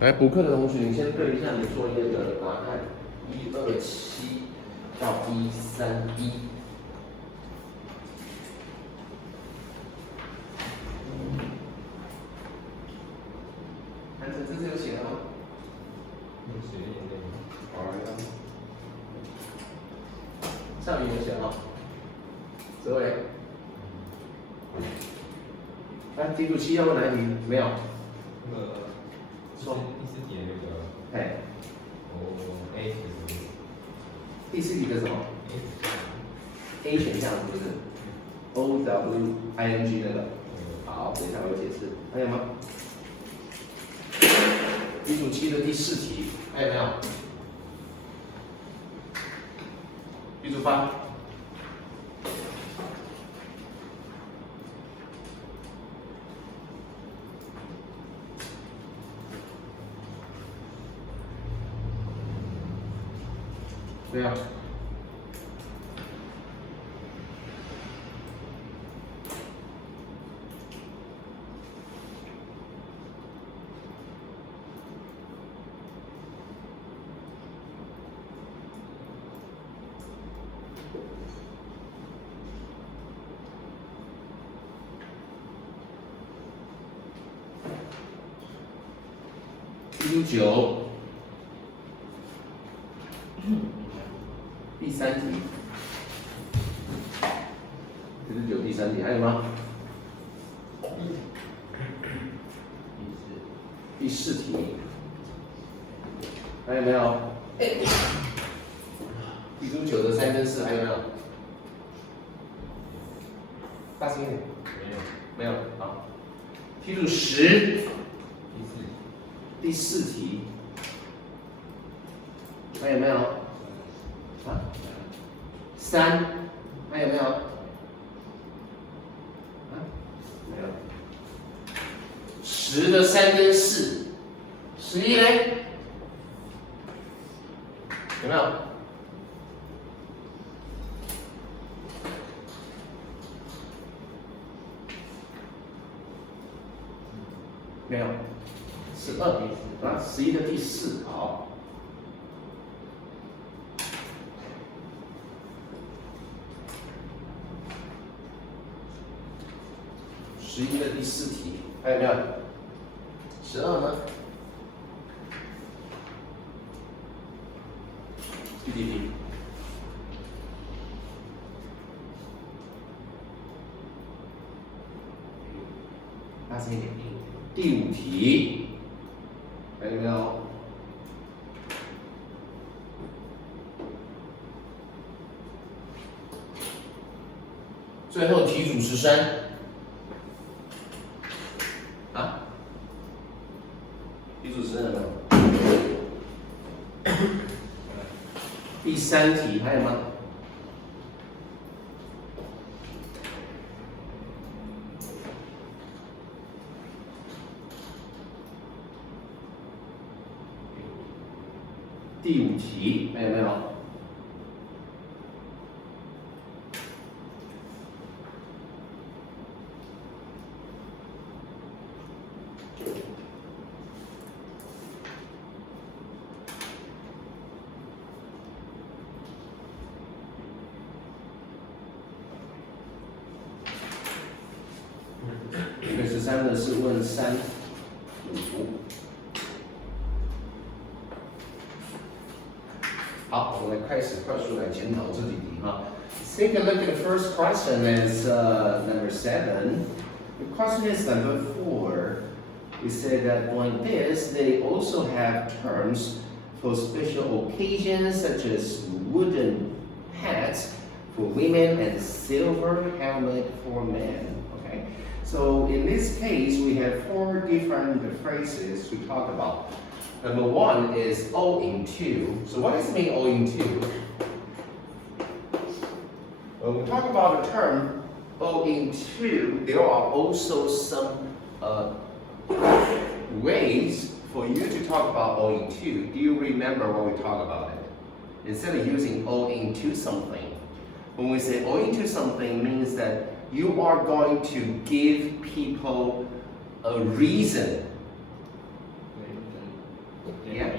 来补课的同学，你先对一下你作业的答案，127到131。韩晨，这次有写了吗？有写一点。好呀。上面有写吗？泽伟。来，题主7要问哪一题？没有。那个说第四题那个，哎，A 是什么意思第四题的什么？A 选项是不是？O W I N G 那个。好，等一下我会解释。还有吗？题主7的第4题，还有没有？题主8。对啊。题主9，第3题。题主9第3题，还有吗？第4题，还有没有？题主9的3跟4还有没有？大声一点。没有。没有。好。题主10，第4题，还有没有？啊？3，还有没有？啊？没有。10的3跟4，11嘞？有没有？没有。12啊，11的第4，好。11的第4题，还有没有？12呢？第几题？大声一点。第5题，还有没有？最后题主13。啊？题主13有没有？第3题还有吗？第5题还有没有？对，13的是问3、5。好，我们开始快速来检讨这几题哈。Take a look at the first question is number 7. The question is number 4. We said that on this, they also have terms for special occasions such as wooden hats for women and silver helmet for men. Okay, so in this case, we have 4 different phrases to talk about. Number 1 is owing to. So what does it mean owing to? When we talk about the term owing to, there are also some ways for you to talk about owing to. Do you remember what we talked about it? Instead of using owing to something, when we say owing to something means that you are going to give people a reason. Yeah.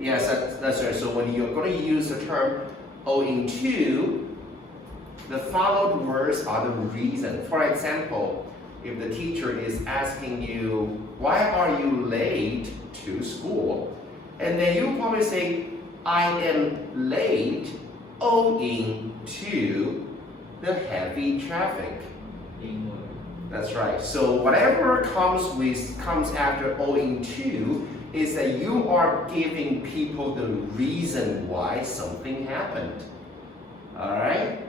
Yes, that's right. So when you're going to use the term owing to, the followed words are the reason. For example, if the teacher is asking you, why are you late to school? And then you probably say, I am late owing to the heavy traffic. That's right. So whatever comes after owing to is that you are giving people the reason why something happened. Alright?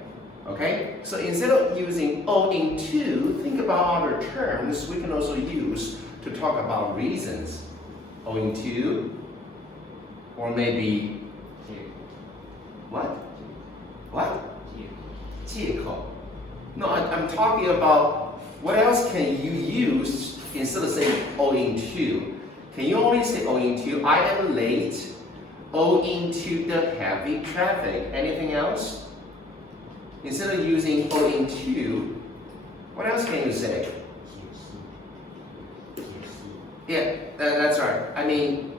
Okay? So instead of using owing to, think about other terms we can also use to talk about reasons. Owing to, or maybe what? What? 借口. No, I'm talking about what else can you use instead of saying owing to. Can you only say owing to? I am late owing to the heavy traffic. Anything else? Instead of using owing to, what else can you say? Yeah, that's right. I mean,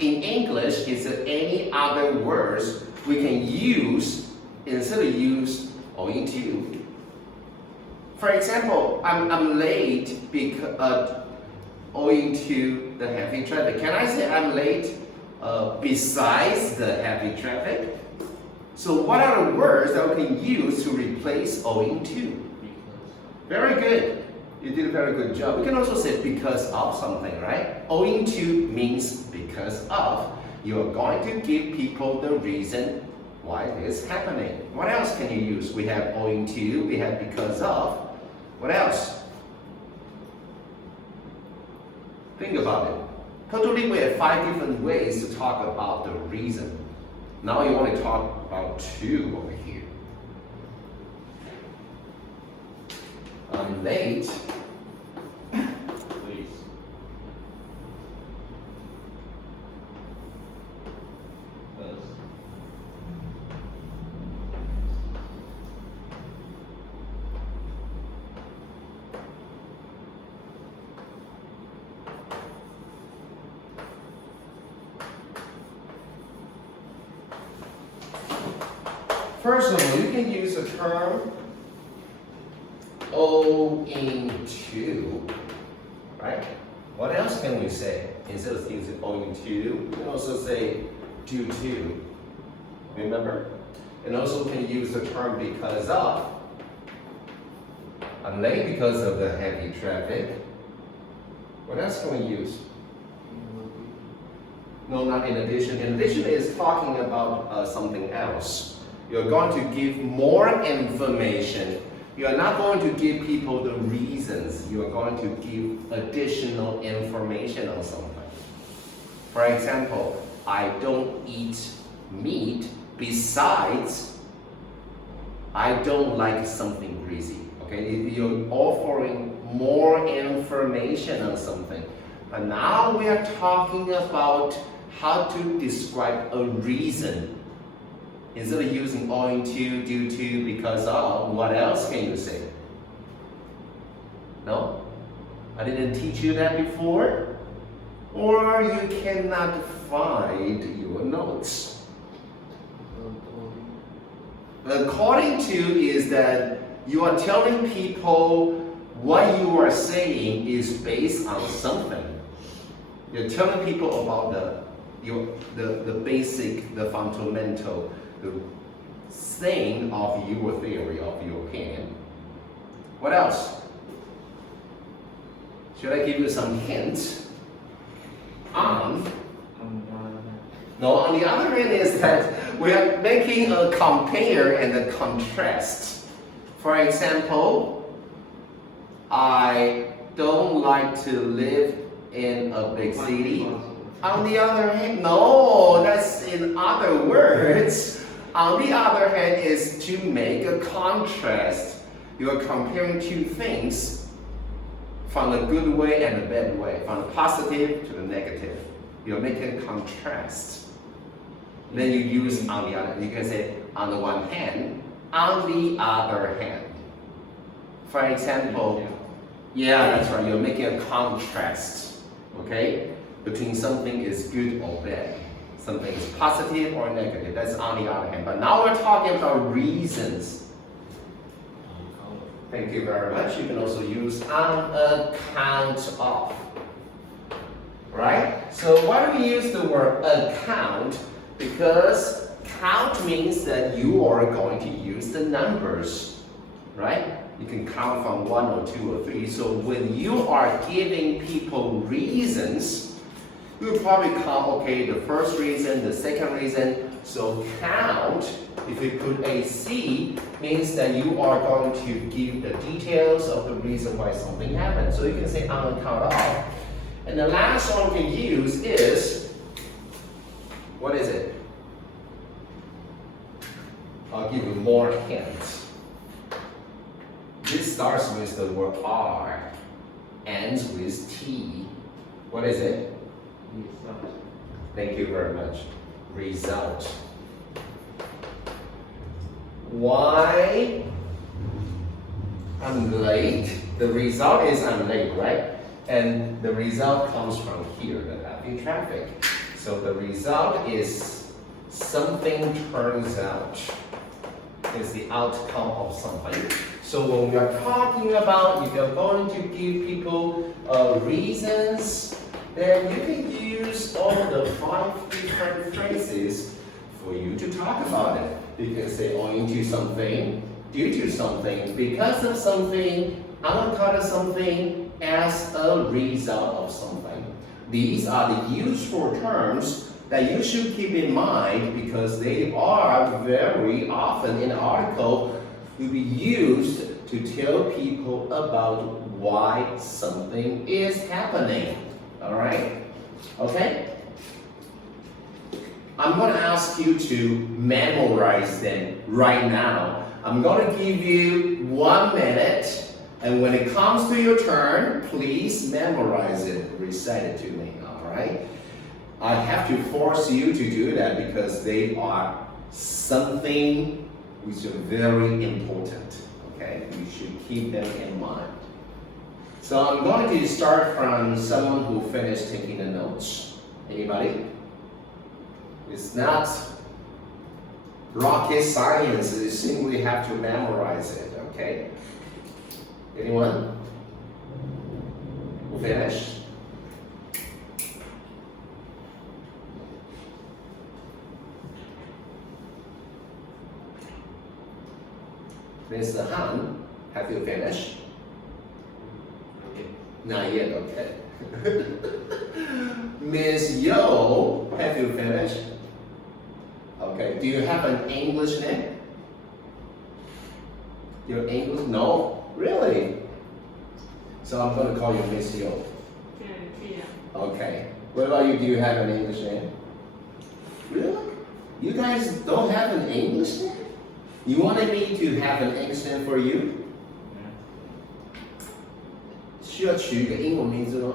in English, is there any other words we can use instead of use owing to? For example, I'm late because owing to the heavy traffic. Can I say I'm late besides the heavy traffic? So what are the words that we can use to replace owing to? Very good. You did a very good job. We can also say because of something, right? Owing to means because of. You're going to give people the reason why this is happening. What else can you use? We have owing to, we have because of. What else? Think about it. Totally, we have 5 different ways to talk about the reason. Now you want to talk about 2 over here. I'm late. Please. First of all, you can use the term owing to, right? What else can we say? Instead of using owing to, we can also say due to. Remember? And also we can use the term because of. I'm late because of the heavy traffic. What else can we use? No, not in addition. In addition is talking about something else. You're going to give more information. You're not going to give people the reasons. You're going to give additional information on something. For example, I don't eat meat besides I don't like something greasy. Okay, you're offering more information on something. But now we are talking about how to describe a reason. Instead of using owing to, due to, because of, what else can you say? No? I didn't teach you that before? Or you cannot find your notes? According to is that you are telling people what you are saying is based on something. You're telling people about the basic, the fundamental, the thing of your theory, of your opinion. What else? Should I give you some hints? No, on the other hand is that we are making a compare and a contrast. For example, I don't like to live in a big city. On the other hand, no, that's in other words. On the other hand is to make a contrast. You are comparing 2 things from the good way and the bad way, from the positive to the negative. You're making a contrast. Then you use on the other. You can say on the one hand, on the other hand. For example, yeah, that's right. You're making a contrast. Okay. between something is good or bad, something is positive or negative. That's on the other hand. But now we're talking about reasons. Thank you very much. You can also use on account of. Right? So why do we use the word account? Because count means that you are going to use the numbers. Right? You can count from 1 or 2 or 3. So when you are giving people reasons, you will probably count, okay, the first reason, the second reason. So count, if we put AC, means that you are going to give the details of the reason why something happened. So you can say on account of. And the last one we can use is, what is it? I'll give you more hints. This starts with the word R, ends with T. What is it? Result. Thank you very much. Result. Why I'm late? The result is I'm late, right? And the result comes from here, that I've been traffic. So the result is something turns out. Is the outcome of something. So when we are talking about, if you're going to give people reasons, then you can use all the 5 different phrases for you to talk about it. You can say owing to something, due to something, because of something, on account of something, as a result of something. These are the useful terms that you should keep in mind because they are very often in the article will be used to tell people about why something is happening. Alright? Okay? I'm going to ask you to memorize them right now. I'm going to give you 1 minute, and when it comes to your turn, please memorize it, recite it to me. Alright? I have to force you to do that because they are something which are very important. Okay? You should keep them in mind. So I'm going to start from someone who finished taking the notes. Anybody? It's not rocket science, you simply have to memorize it, okay? Anyone? Who finished? Mr. Han, have you finished? Not yet, okay. Miss Yo, have you finished? Okay, do you have an English name? Your English? No? Really? So I'm going to call you Miss Yo. Okay. What about you? Do you have an English name? Really? You guys don't have an English name? You wanted me to have an English name for you? 需要取一个英文名字吗？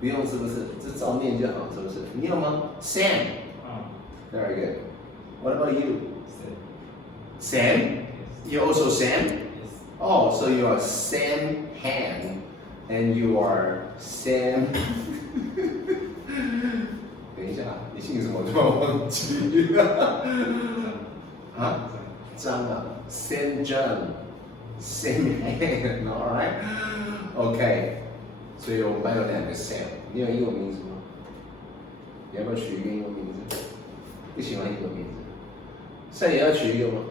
不用是不是？只照念就好，是不是？你有吗 ？Sam. Very good. What about you? Sam. You're also Sam. Yes. Oh, so you are Sam Han, and you are Sam. 等一下，你姓什么？突然忘记了。啊？张啊 ，Sam John。Sam Han, all right. Okay. 所以我们班有2个 Sam。你有英文名字吗？你要不要取一个英文名字？不喜欢英文名字。Sam也要取一个吗？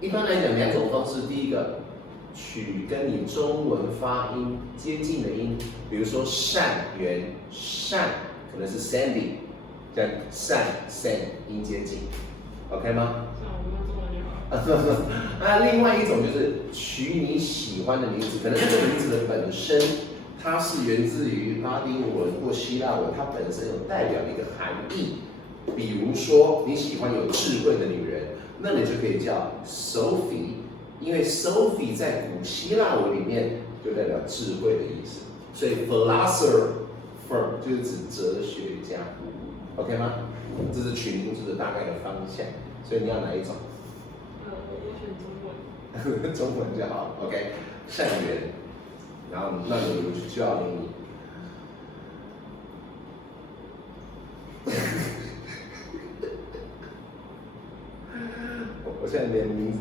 一般来讲，2种方式。第一个，取跟你中文发音接近的音，比如说善缘，善可能是 Sandy， 这样善 San 音接近 ，OK 吗？另外一种就是取你喜欢的名字，可能这个名字的本身它是源自于拉丁文或希腊文，它本身有代表的一个含义。比如说你喜欢有智慧的女人，那你就可以叫 Sophie， 因为 Sophie 在古希腊文里面就代表智慧的意思，所以 philosopher 就是指哲学家 ，OK 吗？这是取名字的大概的方向，所以你要哪一种？我选中文。中文就好 ，OK。善缘，然后那你就需要你。我现在连名字，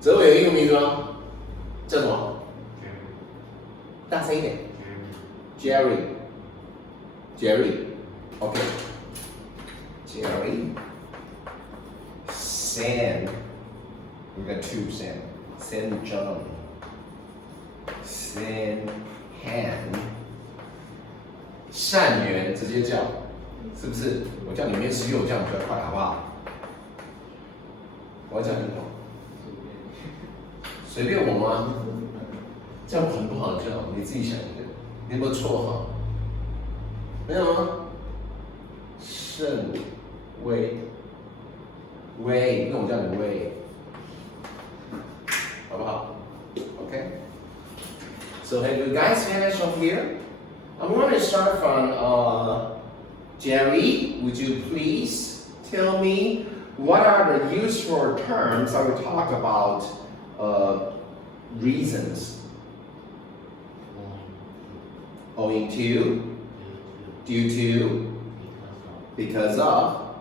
泽伟有英文名字吗？叫什么？大声一点。Jerry。OK。Jerry. Sam. We got two Sam. Sam John. Sam Han. 善缘直接叫，是不是？我叫你Miss Yu，这样比较快，好不好？我要叫你什么？随便我吗？这样很不好叫，你自己想一个。你有没有绰号？没有吗？盛威，那我叫你威，好不好 ？Okay. So have you guys finished off here? I'm going to start from Jerry. Would you please tell me what are the useful terms I will talk about reasons? Owing to, due to, because of,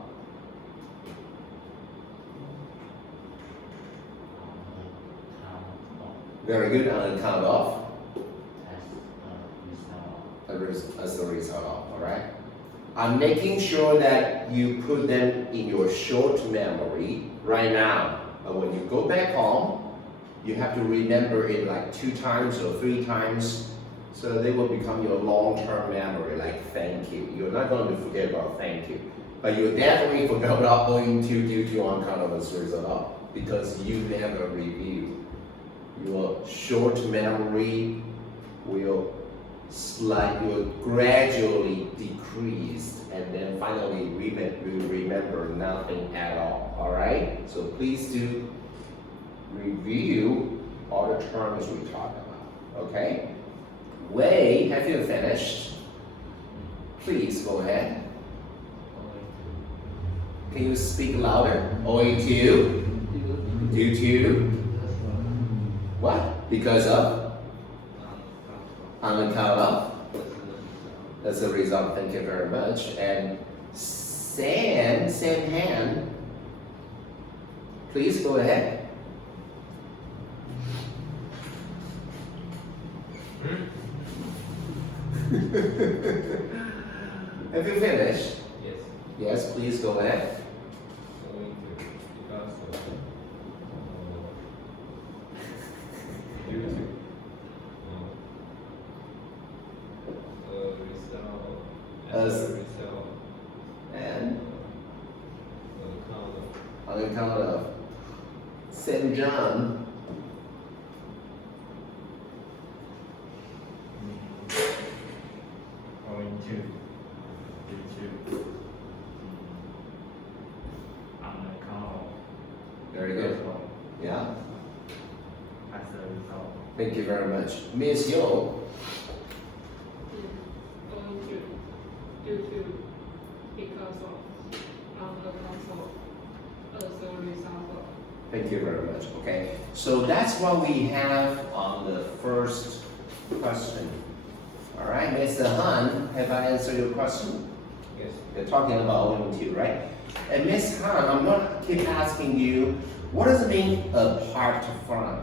very good, on account of, as a result of, alright? I'm making sure that you put them in your short memory right now. But when you go back home, you have to remember it like 2 times or 3 times. So they will become your long-term memory, like thank you. You're not going to forget about thank you. But you definitely forget about owing to, due to, on account of, as a result of, because you never review. Your short memory will gradually decrease, and then finally remember nothing at all. Alright? So please do review all the terms we talked about. Okay? Wei, have you finished? Please go ahead. Can you speak louder? Owing to? Due to? What? Because of? On account of? As a result, thank you very much. And Sam Han, please go ahead. Have you finished? Yes. Yes, please go ahead. Owing to, because of, due to, as a result, And on account of, on account of St. John. Owing to, due to, on account of, Very good. Yeah. as a result. Thank you very much. Miss Yo. Owing to, due to, because of, on account of, as a result of. Thank you very much. Okay. So that's what we have on the first question. All right, Mr. Han, have I answered your question? yes. You're talking about owing to, right? And Miss Han, I'm going to keep asking you, what does it mean apart from?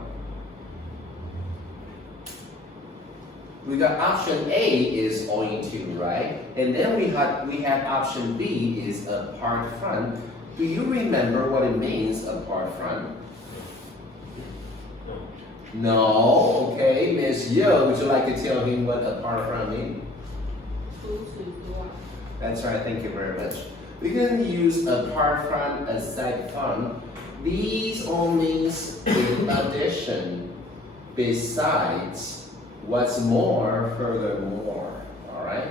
We got option A is owing to, right? And then we had option B is apart from. Do you remember what it means apart from? No. Okay, Miss Yo, would you like to tell him what apart from means? 除此之外， That's right, thank you very much. We can use apart from, aside from. These all means in addition, besides, what's more, furthermore. Alright?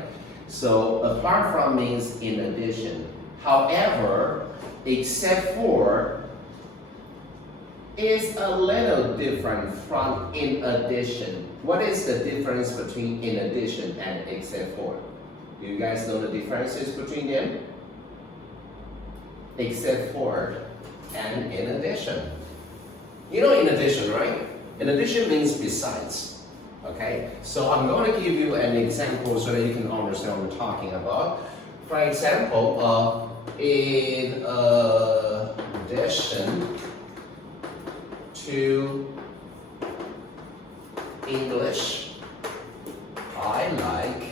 So apart from means in addition. However, except for is a little different from in addition. What is the difference between in addition and except for? Do you guys know the differences between them? Except for and in addition. You know in addition, right? In addition means besides. Okay, so I'm going to give you an example so that you can understand what we're talking about. For example, in addition to English, I like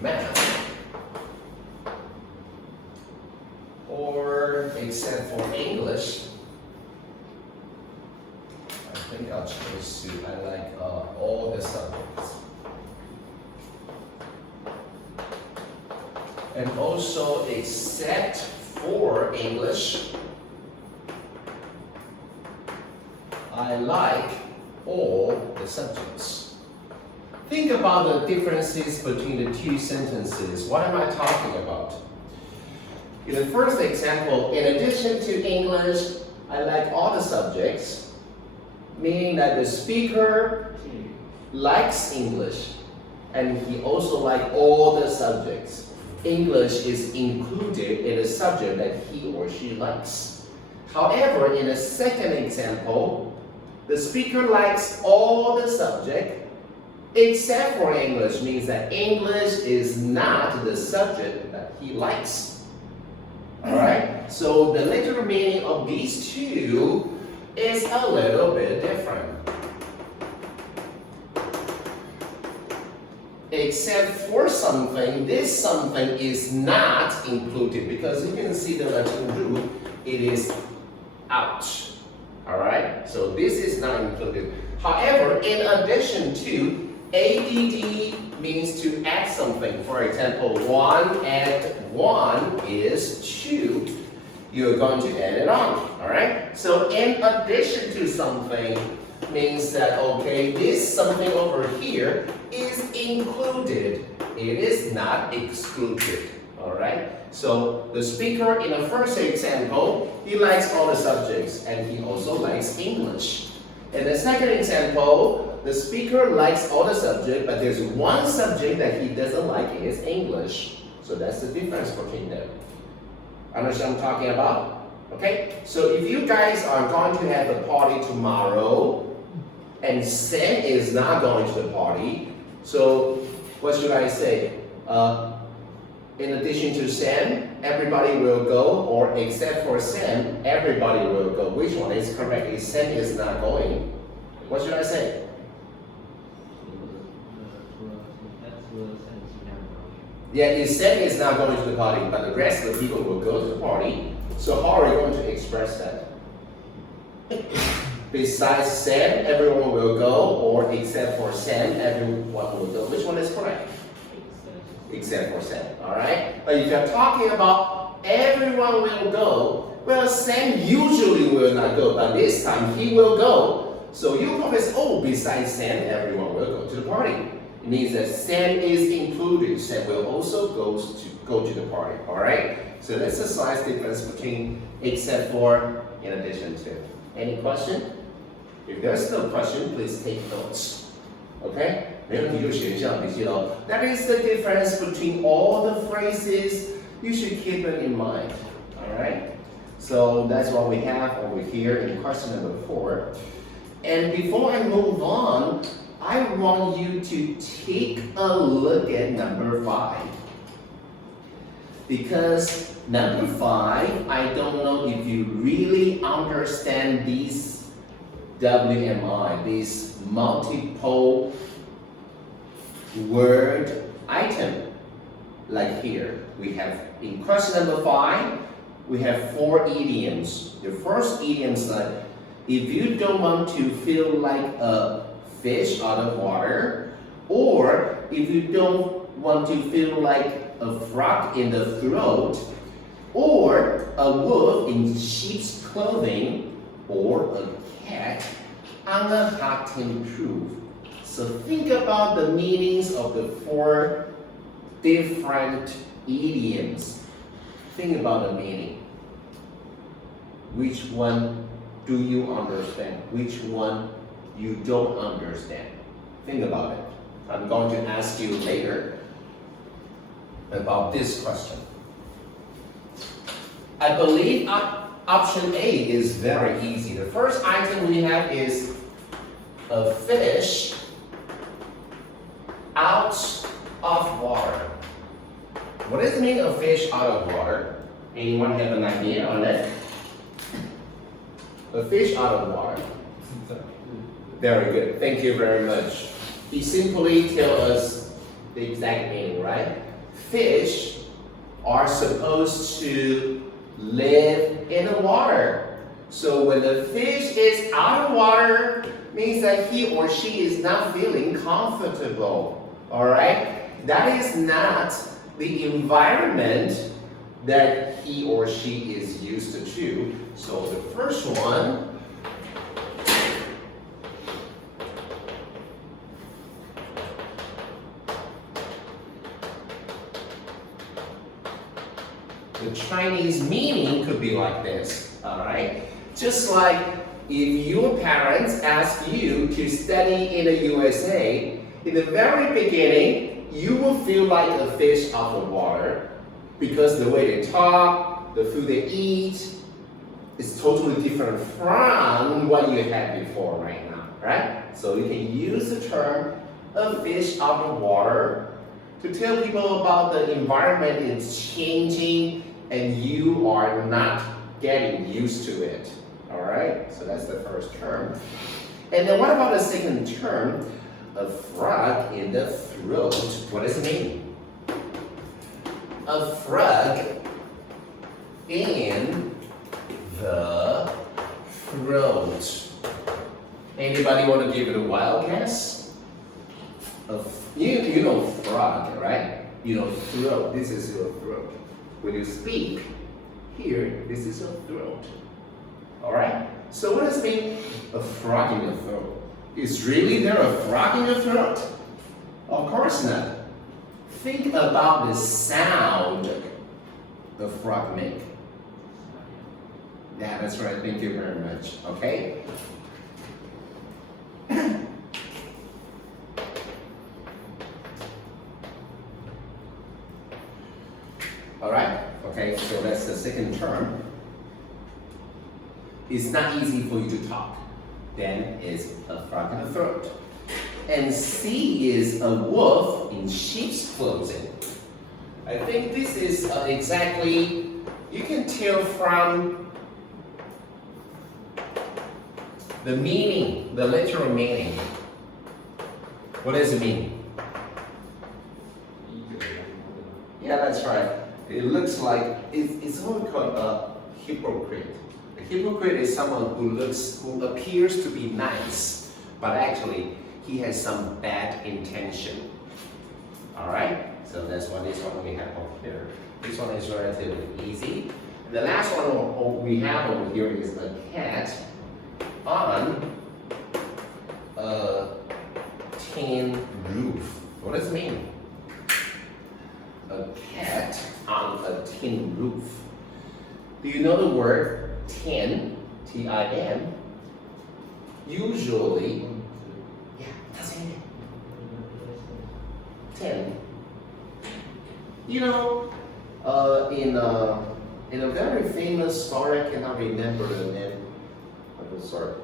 math. Or except for English, I think I'll change to I like all the subjects. And also except for English, I like all the subjects. Think about the differences between the two sentences. What am I talking about? In the first example, in addition to English, I like all the subjects, meaning that the speaker likes English and he also likes all the subjects. English is included in the subject that he or she likes. However, in the second example, the speaker likes all the subject except for English, means that English is not the subject that he likes. Alright? So the literal meaning of these two is a little bit different. Except for something, this something is not included because you can see the Latin root, it is out. Alright? So this is not included. However, in addition to, ADD means to add something. For example, 1 add 1 is 2. You're going to add it on. Alright? So in addition to something means that, okay, this something over here is included. It is not excluded. Alright? So the speaker in the first example, he likes all the subjects and he also likes English. In the second example, the speaker likes all the subjects, but there's one subject that he doesn't like is English. So that's the difference between them. Understand what I'm talking about? Okay? So if you guys are going to have a party tomorrow, and Sam is not going to the party, so what should I say? In addition to Sam, everybody will go, or except for Sam, everybody will go. Which one is correct? If Sam is not going, what should I say? Yeah, if Sam is not going to the party, but the rest of the people will go to the party. So how are you going to express that? Besides Sam, everyone will go, or except for Sam, everyone will go. Which one is correct? Except for Sam, alright? But if you're talking about everyone will go, well, Sam usually will not go, but this time he will go. So you probably say, oh, besides Sam, everyone will go to the party. It means that Sam is included. Sam will also go to the party, alright? So that's the size difference between except for, in addition to. Any question? If there's no question, please take notes. Okay? 没问题就写一下笔记咯。That is the difference between all the phrases. You should keep it in mind. Alright? So that's what we have over here in question number 4. And before I move on, I want you to take a look at number 5. Because number 5, I don't know if you really understand these WMI, these multiple word item. Like here, we have in question number 5, we have 4 idioms. The first idiom is like, if you don't want to feel like a fish out of water, or if you don't want to feel like a frog in the throat, or a wolf in sheep's clothing, or a cat on a hot tin roof. So think about the meanings of the 4 different idioms. Think about the meaning. Which one do you understand? Which one you don't understand? Think about it. I'm going to ask you later about this question. I believe option A is very easy. The first item we have is a fish out of water. What does it mean, a fish out of water? Anyone have an idea on it? A fish out of water. Very good. Thank you very much. He simply tells us the exact meaning, right? Fish are supposed to live in the water. So when the fish is out of water, means that he or she is not feeling comfortable. All right? That is not the environment that he or she is used to. So the first one, the Chinese meaning could be like this, all right? Just like if your parents ask you to study in the USA, in the very beginning, you will feel like a fish out of water because the way they talk, the food they eat, is totally different from what you had before right now, right? So you can use the term a fish out of water to tell people about the environment is changing and you are not getting used to it. All right, so that's the first term. And then what about the second term? A frog in the throat. What does it mean? A frog in the throat. Anybody want to give it a wild guess? You know frog, right? You know throat. This is your throat. When you speak, here, this is your throat. All right? So what does it mean? A frog in your throat. Is really there a frog in your throat? Of course not. Think about the sound the frog make. Yeah, that's right. Thank you very much. Okay? All right? Okay, so that's the second term. It's not easy for you to talk. Then it's a frog in the throat. And C is a wolf in sheep's clothing. I think this is exactly, you can tell from the meaning, the literal meaning. What does it mean? Yeah, that's right. It looks like, it's what we call a hypocrite. A hypocrite is someone who appears to be nice, but actually he has some bad intention. All right, so that's what this one we have over here. This one is relatively easy. The last one we have over here is a cat on a tin roof. What does it mean? A cat on a tin roof. Do you know the word tin? T-I-N. Usually, yeah, that's it. Tin. You know, in a very famous story, I cannot remember the name of the story.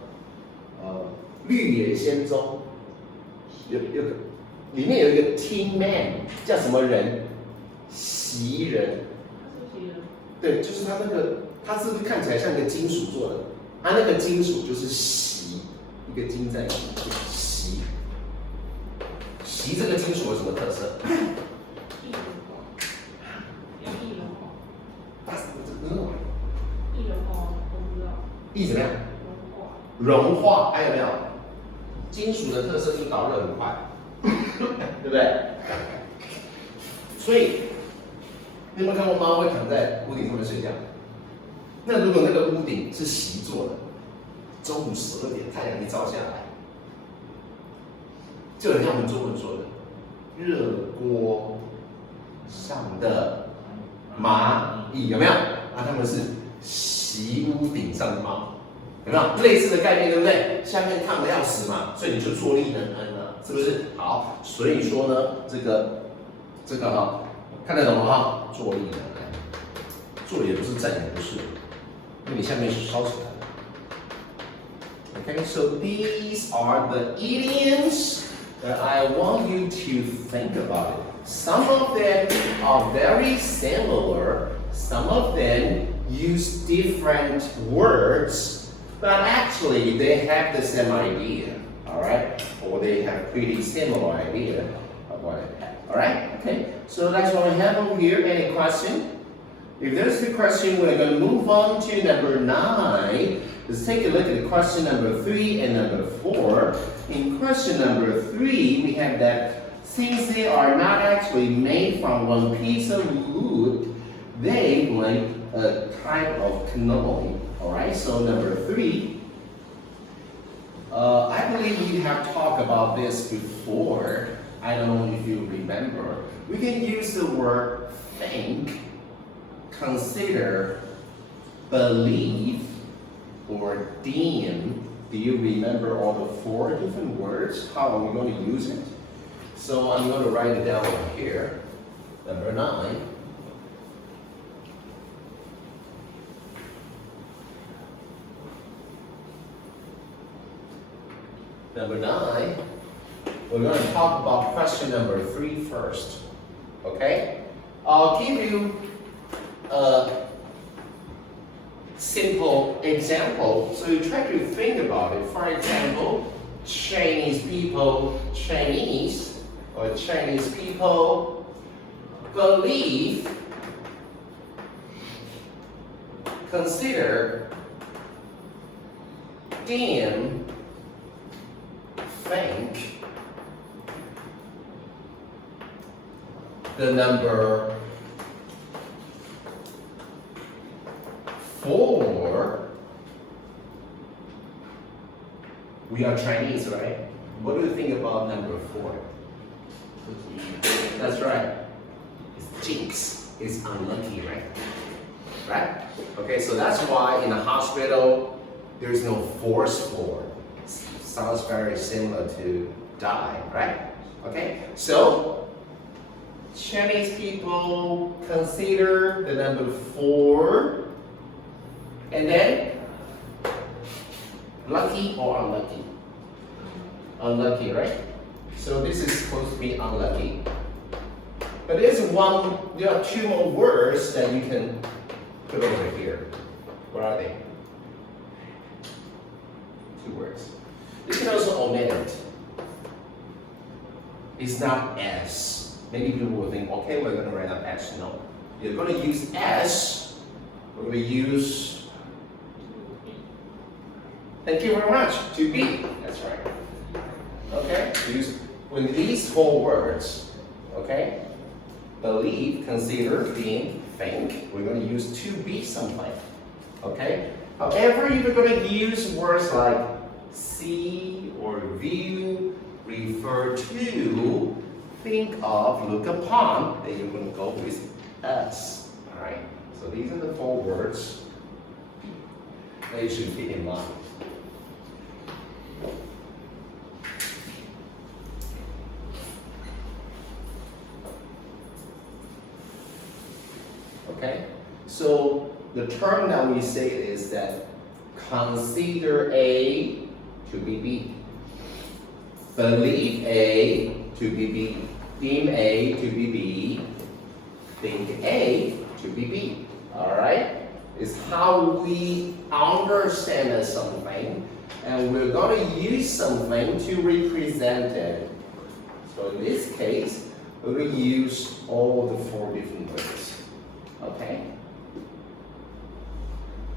绿野仙踪里面有一个 Tin Man， 叫什么人？席人。对，就是他那个，他是不是看起来像个金属做的？他那个金属就是锡，一个金在锡。锡这个金属有什么特色？艺人化，有艺人化。艺人化我不知道。艺怎么样？融化。融化，还有没有？金属的特色就是导热很快，对不对？所以，你有没有看过猫会躺在屋顶上面睡觉？那如果那个屋顶是锡做的，中午12点太阳一照下来，就很像我们中文说的“热锅上的蚂蚁”，有没有？啊，他们是锡屋顶上的猫。有没有类似的概念，对不对？下面烫的要死嘛，所以你就坐立难安了，是不是？好，所以说呢，这个哈，看得懂吗？哈，坐立难安，坐也不是，站也不是，因为你下面是烧起来的。Okay, so these are the idioms But I want you to think about it. Some of them are very similar. Some of them use different words, but actually they have the same idea, all right? Or they have pretty similar idea of what it has, all right? Okay, so that's what we have over here. Any question? If there's the question, we're going to move on to number 9. Let's take a look at question number 3 and number 4. In question number 3, we have that since they are not actually made from one piece of wood, they like a type of canoe. Alright, so number 3. I believe we have talked about this before. I don't know if you remember. We can use the word think, consider, believe, or deem. Do you remember all the 4 different words? How are we going to use it? So I'm going to write it down over here. Number 9. Number 9, we're going to talk about question number 3 first. Okay? I'll give you a simple example, so you try to think about it. For example, Chinese people believe, consider, deem, think the number 4. We are Chinese, right? What do you think about number 4? That's right. It's jinx. It's unlucky, right? Right? Okay, so that's why in the hospital there's no 4th floor. Sounds very similar to die, right? Okay, so Chinese people consider the number 4, and then lucky or unlucky? Unlucky, right? So this is supposed to be unlucky. But there are 2 more words that you can put over here. What are they? 2 words. You can also omit it. It's not S. Many people will think, okay, we're going to write up S. No. You're going to use S. We're going to use, thank you very much, to be. That's right. Okay? Use with these 4 words. Okay? Believe, consider, deem, think. We're going to use to be something. Okay? However, you're going to use words like see or view, refer to, think of, look upon, then you're going to go with us. Alright? So these are the 4 words that you should keep in mind. Okay? So the term that we say is that consider A to be B. Believe A to be B. Deem A to be B. Think A to be B. Alright? It's how we understand something, and we're going to use something to represent it. So in this case, we're going to use all the 4 different words. Okay?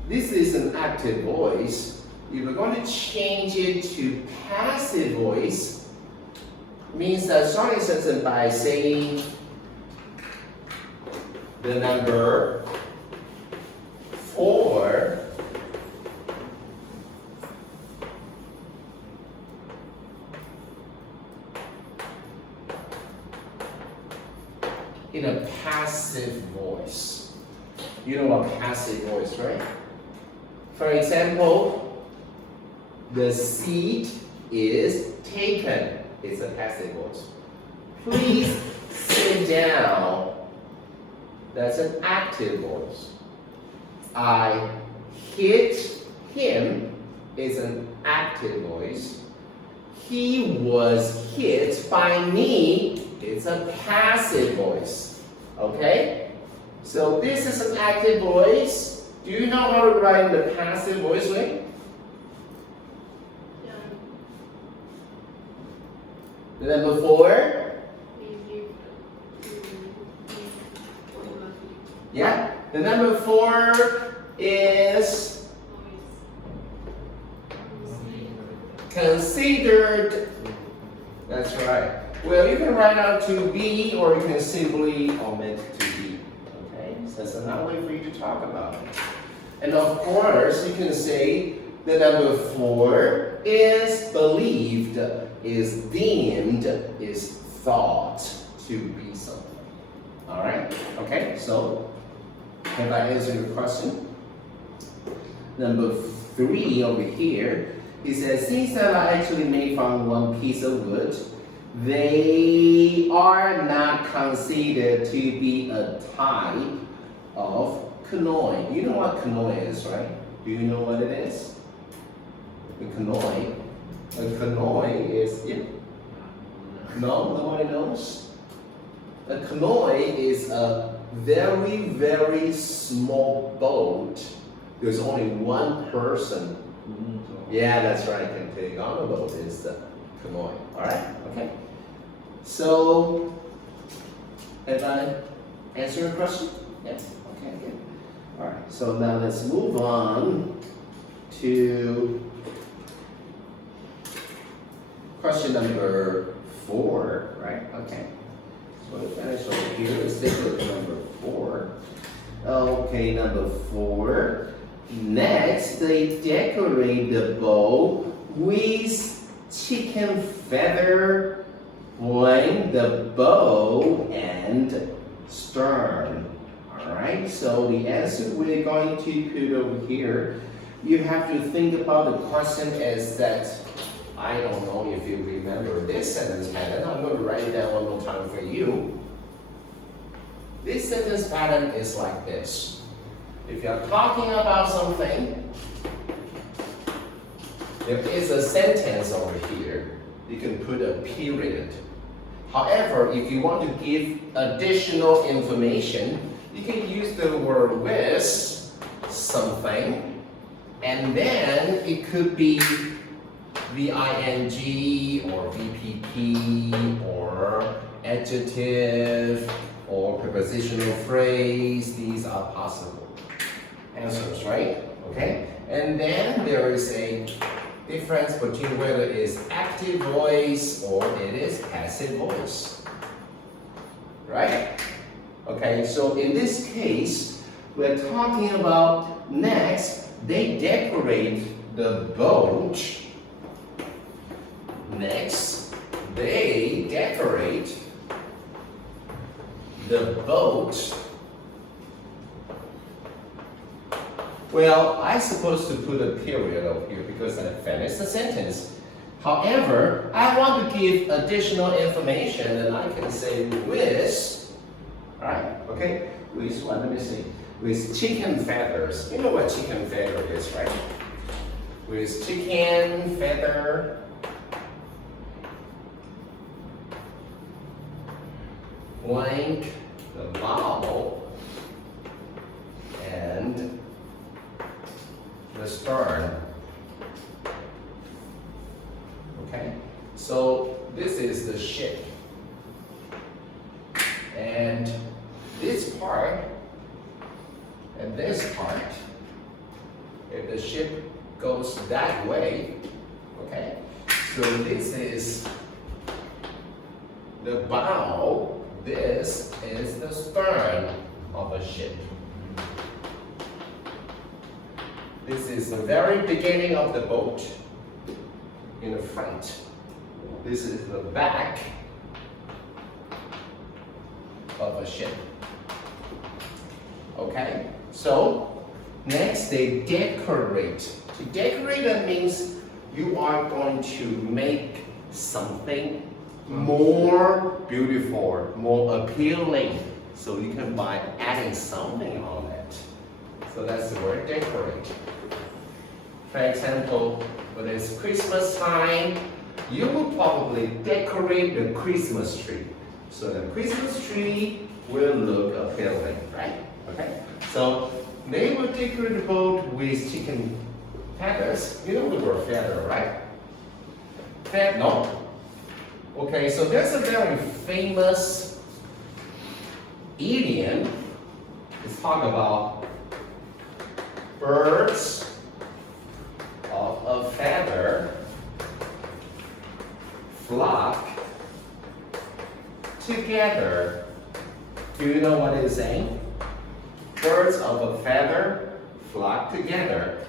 This is an active voice. If we're going to change it to passive voice, means that starting a sentence by saying the number 4 in a passive voice. You know what passive voice, right? For example, the seat is taken. It's a passive voice. Please sit down. That's an active voice. I hit him is an active voice. he was hit by me. It's a passive voice. Okay? So this is an active voice. Do you know how to write in the passive voice way? Yeah. Number 4. Yeah. The number 4 is considered. That's right. Well, you can write out to be, or you can simply omit to be. Okay? So that's another way for you to talk about it. And of course, you can say the number 4 is believed, is deemed, is thought to be something. All right? Okay? So, have I answered your question? Number 3 over here, he says, things that are actually made from one piece of wood, they are not considered to be a type of canoe. You know what canoe is, right? Do you know what it is? The canoe. A canoe is, yeah. No, nobody knows. A canoe is a very, very small boat. There's only one person. Yeah, that's right. Can take on a boat is the canoe. All right. Okay. So, have I answered your question? Yes. Okay. Good. All right. So now let's move on to question number 4. Right. Okay. So we finish over here. Let's take a look at number 4. Okay, number 4. Next, they decorate the bow with chicken feather, line the bow and stern. Alright, so the answer we're going to put over here, you have to think about the question as that, I don't know if you remember this sentence pattern. I'm going to write it down one more time for you. This sentence pattern is like this. If you're talking about something, there is a sentence over here. You can put a period. However, if you want to give additional information, you can use the word with something, and then it could be VING or VPP or adjective or prepositional phrase. These are possible answers, right? Okay? And then there is a difference between whether it is active voice or it is passive voice. Right? Okay, so in this case, we're talking about next, they decorate the boat. Next, they decorate the boat. Well, I'm supposed to put a period over here because I finished the sentence. However, I want to give additional information, and I can say with, right? Okay, with what? Let me see. With chicken feathers. You know what chicken feather is, right? With chicken feather. Blank the vowel and the stern. Okay, so this is the ship, and this part and this part, if the ship goes that way, okay, so this is the bow, this is the stern of a ship. This is the very beginning of the boat in the front. This is the back of a ship. Okay, so next they decorate. To decorate, that means you are going to make something more beautiful, more appealing. So you can by adding something on it. So that's the word decorate. For example, when it's Christmas time, you will probably decorate the Christmas tree. So the Christmas tree will look appealing, right? Okay. So they will decorate the boat with chicken feathers. You know the word feather, right? No? Okay, so there's a very famous idiom. Let's talk about birds of a feather flock together. Do you know what it's saying? Birds of a feather flock together.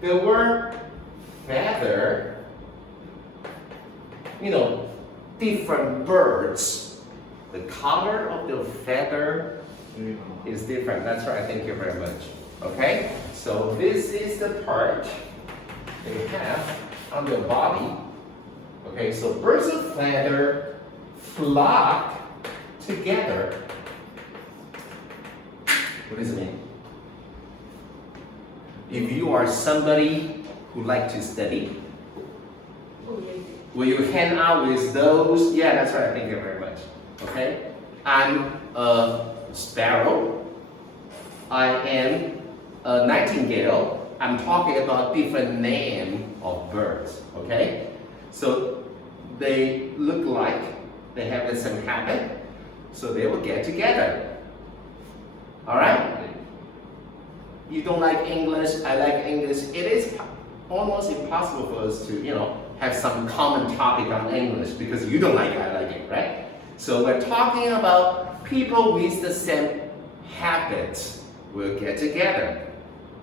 The word feather, you know, different birds. The color of the feather is different. That's right. Thank you very much. Okay? So this is the part they have on their body. Okay, so birds of feather flock together. What does it mean? If you are somebody who like to study, will you hang out with those? Yeah, that's right. Thank you very much. Okay? I'm a sparrow. I am a nightingale. I'm talking about different name of birds. Okay? So they look like they have the same habit. So they will get together. Alright? You don't like English, I like English. It is almost impossible for us to, you know, have some common topic on English because you don't like it, I like it, right? So we're talking about people with the same habits will get together.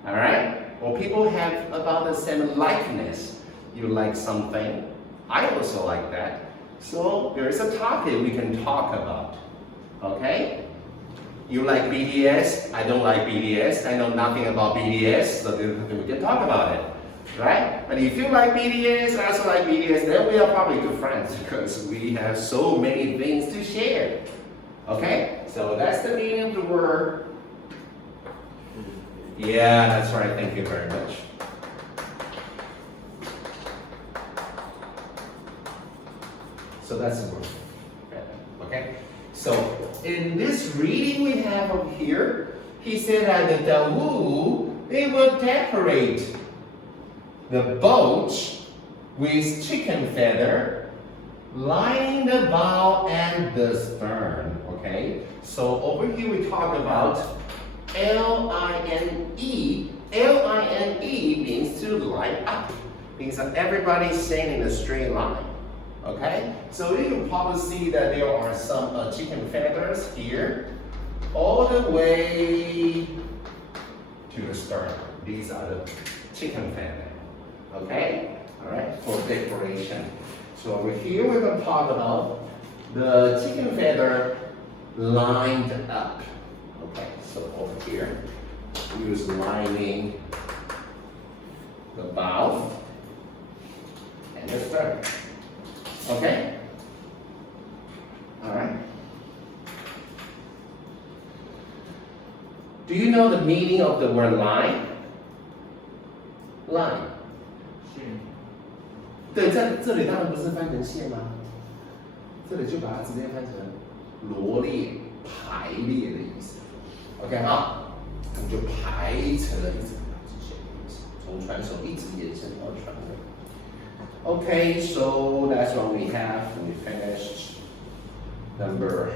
Alright? Or people have about the same likeness. You like something, I also like that. So there's a topic we can talk about. Okay? You like BTS, I don't like BTS, I know nothing about BTS, so we can talk about it, right? But if you like BTS, I also like BTS, then we are probably good friends because we have so many things to share. Okay? So that's the meaning of the word. Yeah, that's right, thank you very much. So that's the word. Okay? So in this reading we have over here, he said that the Dawu, they will decorate the boat with chicken feather lining the bow and the stern. Okay? So over here we talk about L-I-N-E. L-I-N-E means to line up. Means that everybody's staying in a straight line. Okay, so you can probably see that there are some chicken feathers here, all the way to the stern. These are the chicken feathers. Okay, all right, for decoration. So over here we're going to talk about the chicken feather lined up. Okay, so over here, we use lining the bow and the stern. Okay? Alright. Do you know the meaning of the word line? Line. 线对，在这里当然不是翻成线吗？这里就把它直接翻成罗列、排列的意思。OK 哈，我们就排成了一整条直线的意思，从船首一直延伸到船尾。Okay, so that's what we have. We finished number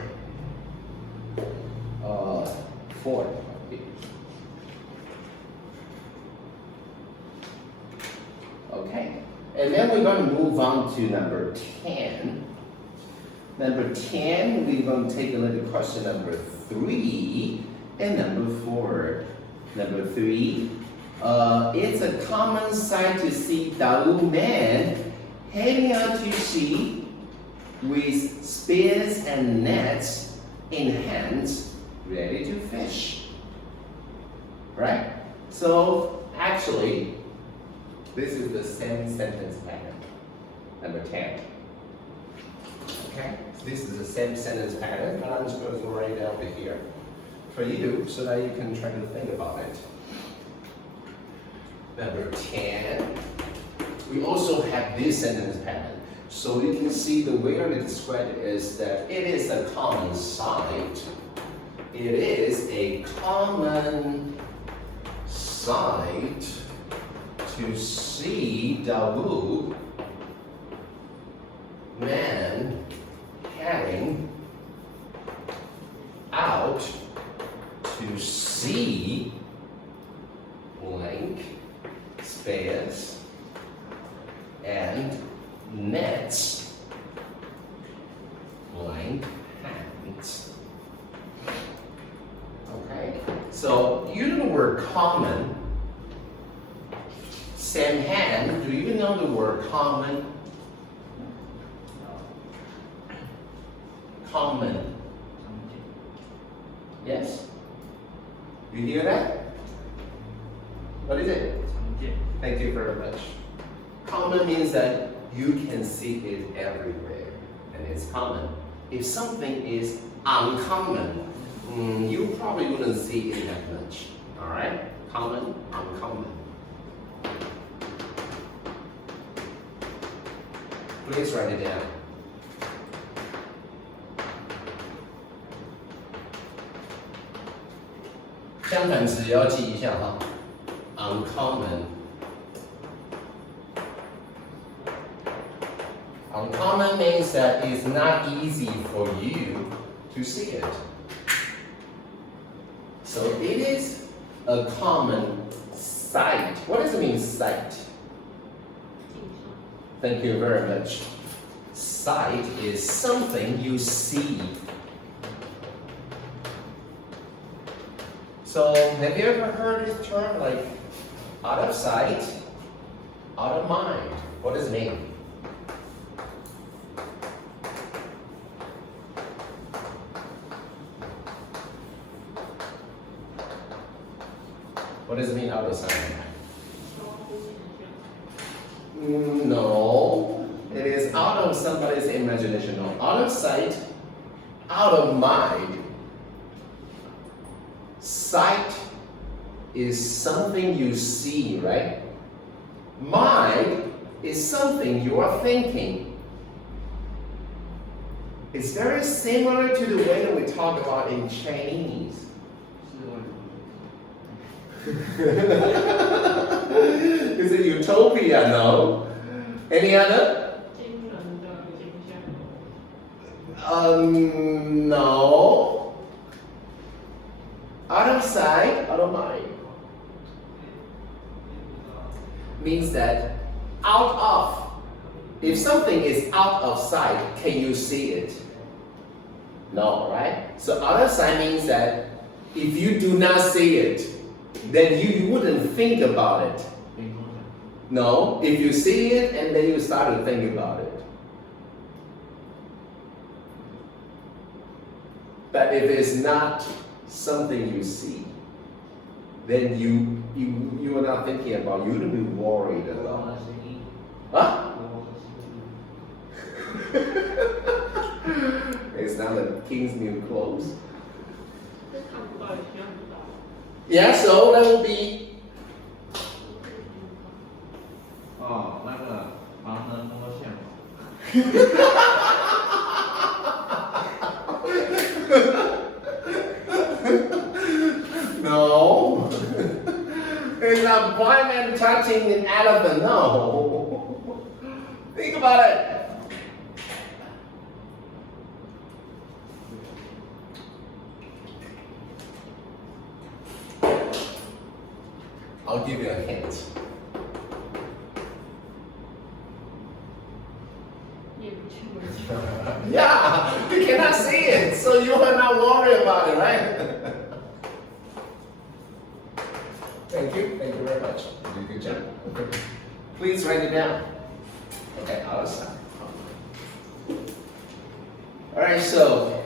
4. Okay, and then we're going to move on to number 10. Number 10, we're going to take a look at question number 3 and number 4. Number 3. It's a common sight to see Dawu men heading out to sea with spears and nets in hands, ready to fish. Right? So, actually, this is the same sentence pattern. Number 10. Okay? This is the same sentence pattern, but I'm just going to write it over here for you so that you can try to think about it. Number 10, we also have this sentence pattern. So you can see the way I describe it is that it is a common sight. It is a common sight to see the man heading out to sea blank space and nets blank hands. Okay, so you know the word common. Same hand, do you know the word common? Common. 常见 Yes? You hear that? What is it? 常见 Thank you very much. Common means that you can see it everywhere, and it's common. If something is uncommon, you probably wouldn't see it that much. All right? Common, uncommon. Please write it down. Uncommon. Uncommon means that it's not easy for you to see it. So it is a common sight. What does it mean, sight? 镜像 Thank you very much. Sight is something you see. So, have you ever heard this term like out of sight, out of mind? What does it mean? What does it mean out of sight? 超乎想象， No, it is out of somebody's imagination. No, out of sight, out of mind. Sight is something you see, right? Mind is something you are thinking. It's very similar to the way that we talk about in Chinese. 是会 Is it utopia? No. Any other? 惊人的景象， No. Out of sight, out of mind. Means that out of. If something is out of sight, can you see it? No, right? So out of sight means that if you do not see it, then you wouldn't think about it. 冰空想 No, if you see it and then you start to think about it. But if it's not something you see, then you are not thinking about, you wouldn't be worried 波 about. 的声音 Huh? 波的声音 It's not the king's new clothes. 是看不到也看不到， Yeah, so that will be 哦，那个盲人摸象 no. It's not blind man touching an elephant. No. Think about it. I'll give you a hint. 也不去闻见， Yeah, you cannot see it, so you are not worried about it, right? Thank you very much. You did a good job. Okay. Please write it down. Okay, out of sight. Alright, so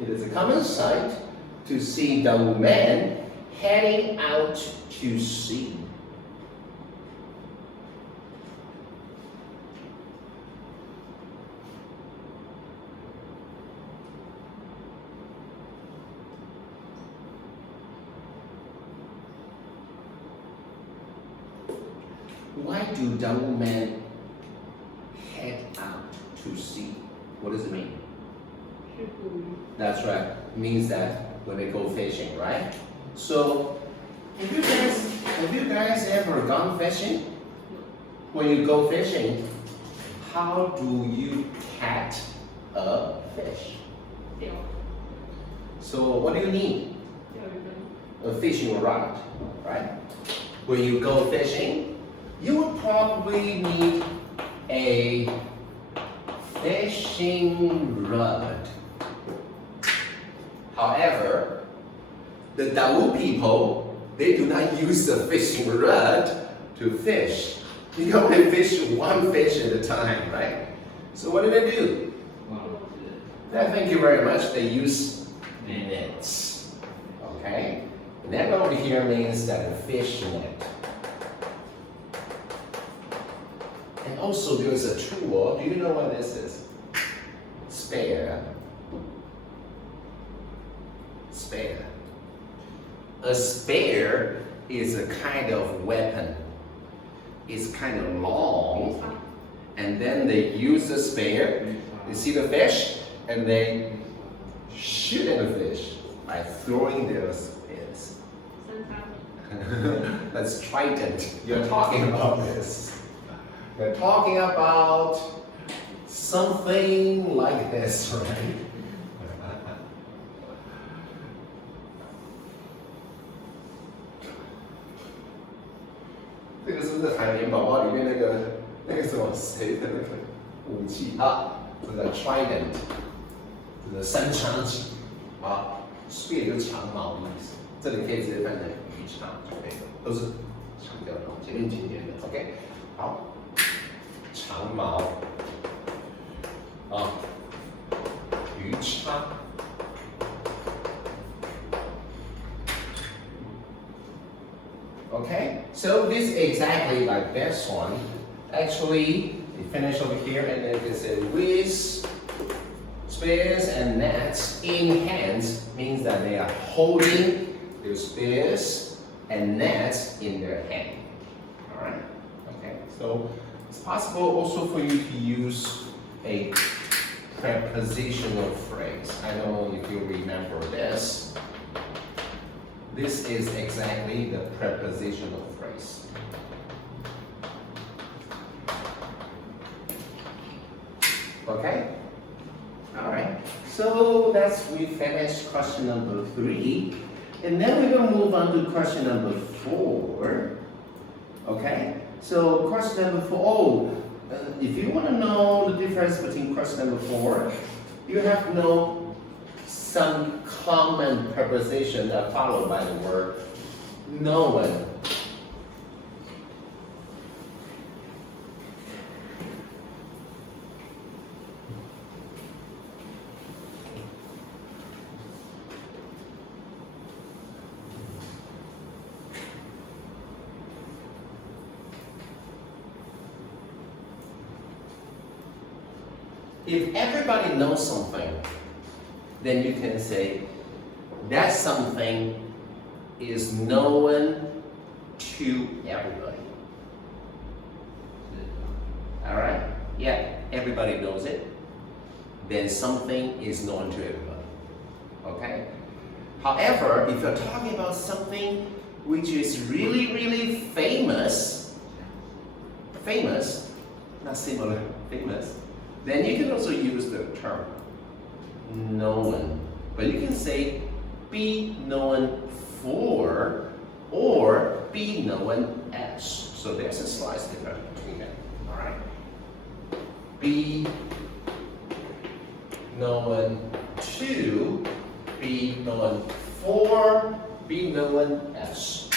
it is a common sight to see the man heading out to sea. Why do the women head out What does it mean? 是捕鱼。 That's right. Means that when they go fishing, right? So, have you guys ever gone fishing? When you go fishing, how do you catch a fish? 钓 So, what do you need? 钓鱼竿。 A fishing rod, right? When you go fishing, you would probably need a fishing rod. However, the Dao people, they do not use the fishing rod to fish. You can only fish one fish at a time, right? So what do they do? 网 Thank you very much. They use nets. Okay? Net over here means that a fish net. And also there's a tool. Do you know what this is? Spare. Spare. A spare is a kind of weapon. It's kind of long, and then they use the spare. You see the fish, and they shoot at the fish by throwing their spears. 三叉戟。 That's trident. You're talking about this. You're talking about something like this, right? 这个是不是海绵宝宝里面那个什么谁的那个武器啊？这个 trident， 这个三叉戟啊 ，spear 就是长矛的意思，这里可以直接翻成鱼叉就可以了，都是强调的，前面紧接的 ，OK， 好，长矛啊，鱼叉。Okay, so this is exactly like this one. Actually, we finish over here and then there's a with spears and nets in hands means that they are holding their spears and nets in their hand. Alright, okay, so it's possible also for you to use a prepositional phrase. I don't know if you remember this. This is exactly the prepositional phrase. Okay? Alright. So we finished question number 3. And then we're going to move on to question number 4. Okay? So question number 4. If you want to know the difference between question number 4, you have to know some common preposition that followed by the word known. If everybody knows something, then you can say that something is known to everybody. Alright? Yeah, everybody knows it. Then something is known to everybody. Okay? However, if you're talking about something which is really, really famous, not similar, famous, then you can also use the term known. But you can say be known for or be known as. So there's a slight difference between them. Alright? Be known to, be known for, be known as.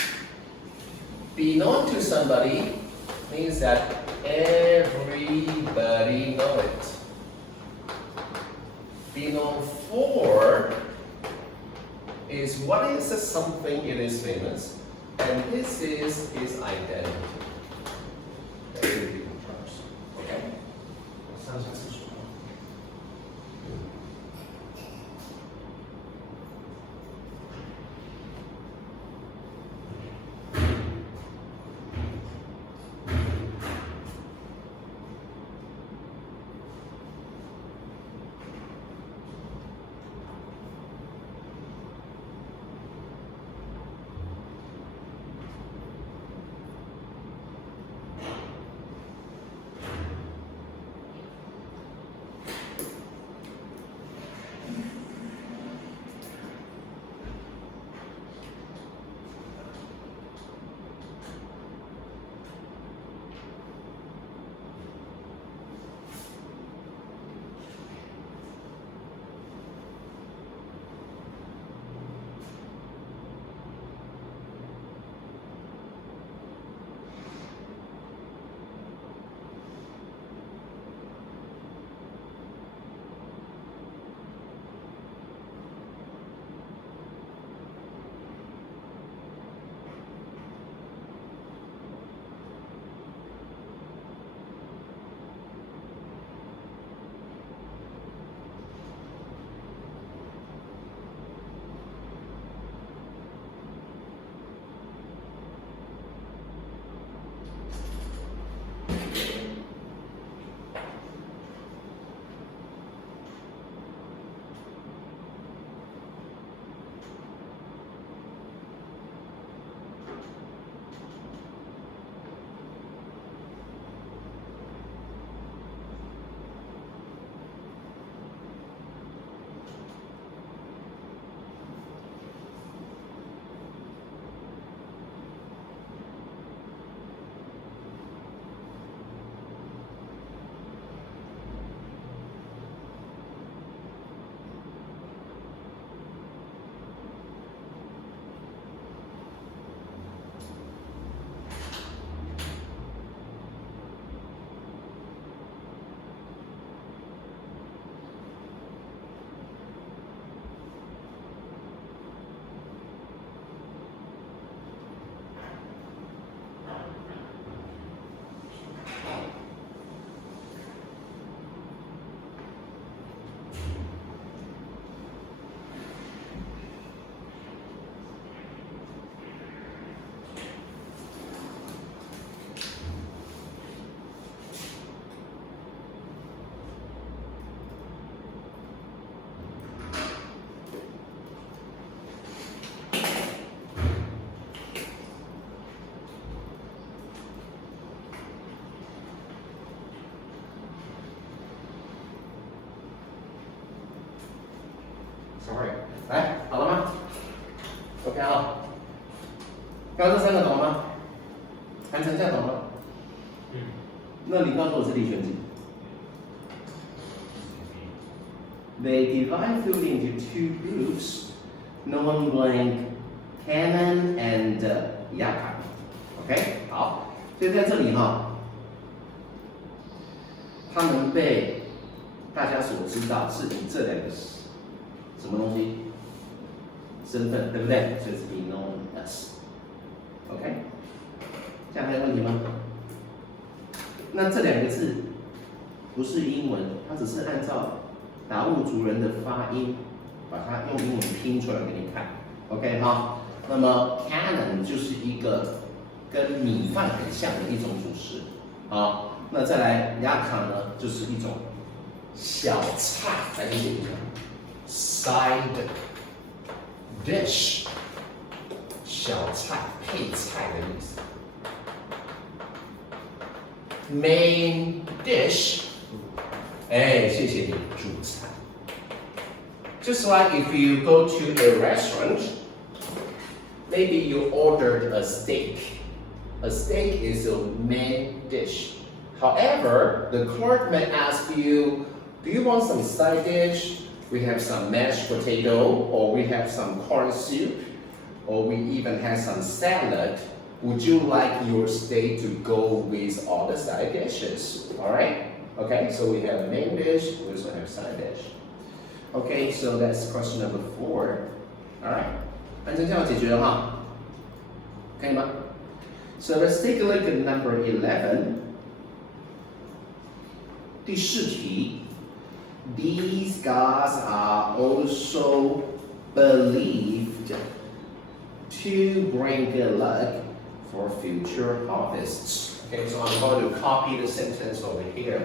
Be known to somebody means that everybody knows it. Be known for is what is something it is famous, and this is its identity. Very different terms. Okay? Sounds like such a Sorry，来，好了吗？OK 啊。刚刚这三个懂了吗？韩成这样懂吗？嗯。那你告诉我是力学几 ？They divide food into two groups, known blank Canon and Yaka. OK， 好，所以在这里哈，他们被大家所知道是以这两个什么东西身份，对不对？所以是 be known as。OK， 这样还有问题吗？那这两个字不是英文，它只是按照达悟族人的发音，把它用英文拼出来给你看。OK 哈，那么 Canon 就是一个跟米饭很像的一种主食。好，那再来 Yaka 呢，就是一种小菜，来理解一下 ，side dish， 小菜配菜的意思。Main dish， 哎，谢谢你，主菜。Just like if you go to a restaurant, maybe you ordered a steak. A steak is a main dish. However, the clerk may ask you, do you want some side dish? We have some mashed potato, or we have some corn soup, or we even have some salad. Would you like your steak to go with all the side dishes? All right? Okay, so we have main dish, we also have side dish. Okay, so that's question number 4. All right, 反正这样解决了哈，可以吗？ So let's take a look at number 11. 第四题 These gods are also believed to bring good luck for future harvests. Okay, so I'm going to copy the sentence over here.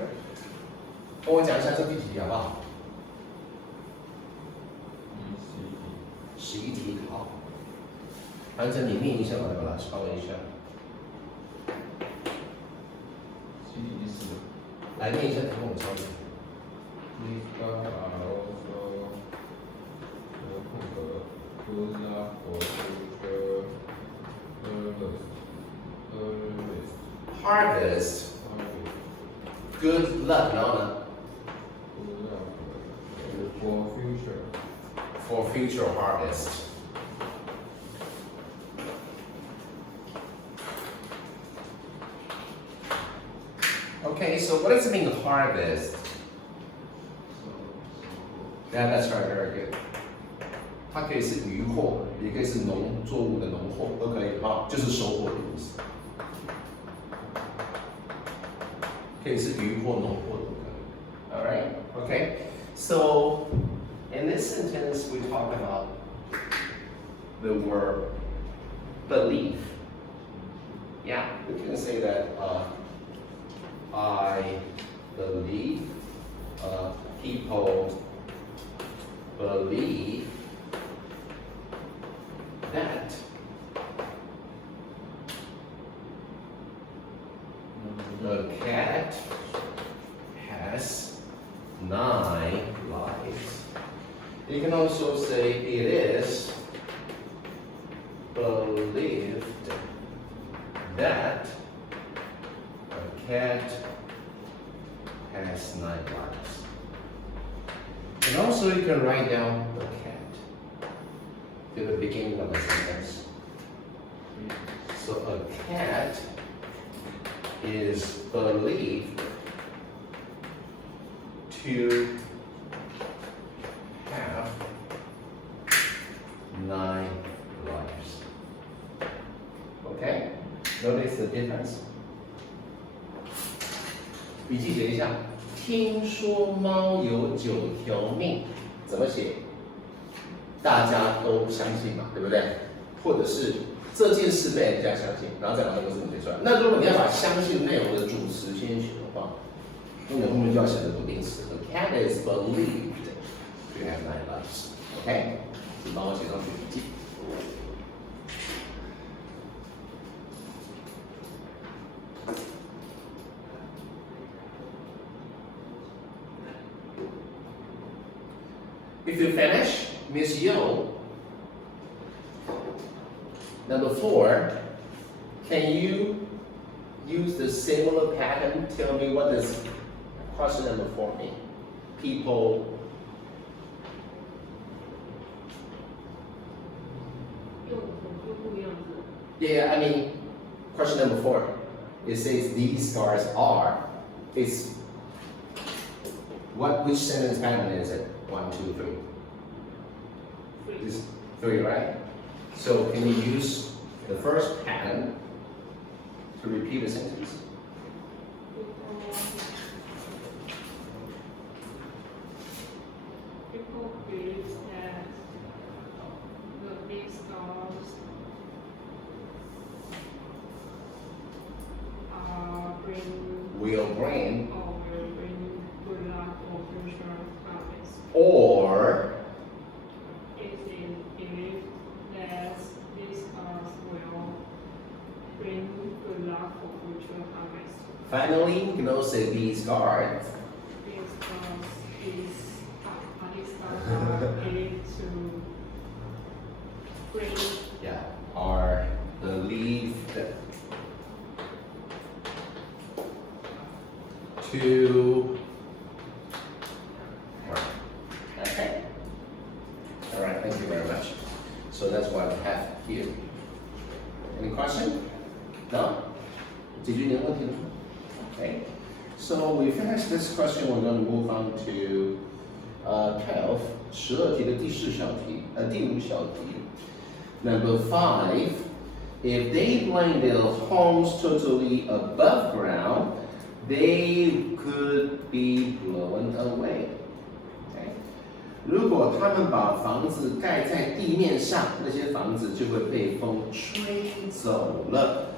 跟我讲一下这第几题好不好？11题好。反正你念一下，我来把它抄一下。来念一下，跟我抄一下。These gods are also good luck for future Harvest. Good luck, 然后呢 for future. For future harvest. Okay, so what does it mean harvest? Yeah, that's right, very good. 它可以是渔获，也可以是农作物的农获，都可以哈，就是收获的意思。可以是渔获、农获都可以。All right, okay. So in this sentence, we talk about the word belief. Yeah, we can say that I believe, people believe that the cat has 9 lives. You can also say it is believed that a cat has 9 lives. And also you can write down the cat to the beginning of the sentence. So a cat is believed to have 9 lives. Okay? Notice the difference. 笔记写一下。听说猫有9条命，怎么写？大家都相信嘛，对不对？或者是这件事被人家相信，然后再把那个字写出来。那如果你要把相信内容的主词先写的话，那你后面就要写的不定词。The cat is believed to have 9 lives. OK， 请帮我写上去笔记。If you finish, Miss Yo. Number 4, can you use the similar pattern? Tell me what does question number 4 mean? People. 用很多不一样的。 Yeah, I mean, question number 4. It says these scars are. It's which sentence pattern is it? 1, 2, 3. This 3, right? So can you use the first pattern to repeat a sentence? People believe that the big stars Will bring will bring good luck or future harvest. or It is believed that these stars will bring good luck for future harvest. finally, you can also say these cards. These stars are believed to bring Yeah, are believed to work. Okay. All right, thank you very much. So that's what I have here. Any question? No? Did you know what you know? Okay. So we finished this question, we're going to move on to 12, 12题的第4小题，第5小题。Number 5, if they bring their homes totally above ground, they could be blown away. Okay? 如果他们把房子盖在地面上，那些房子就会被风吹走了。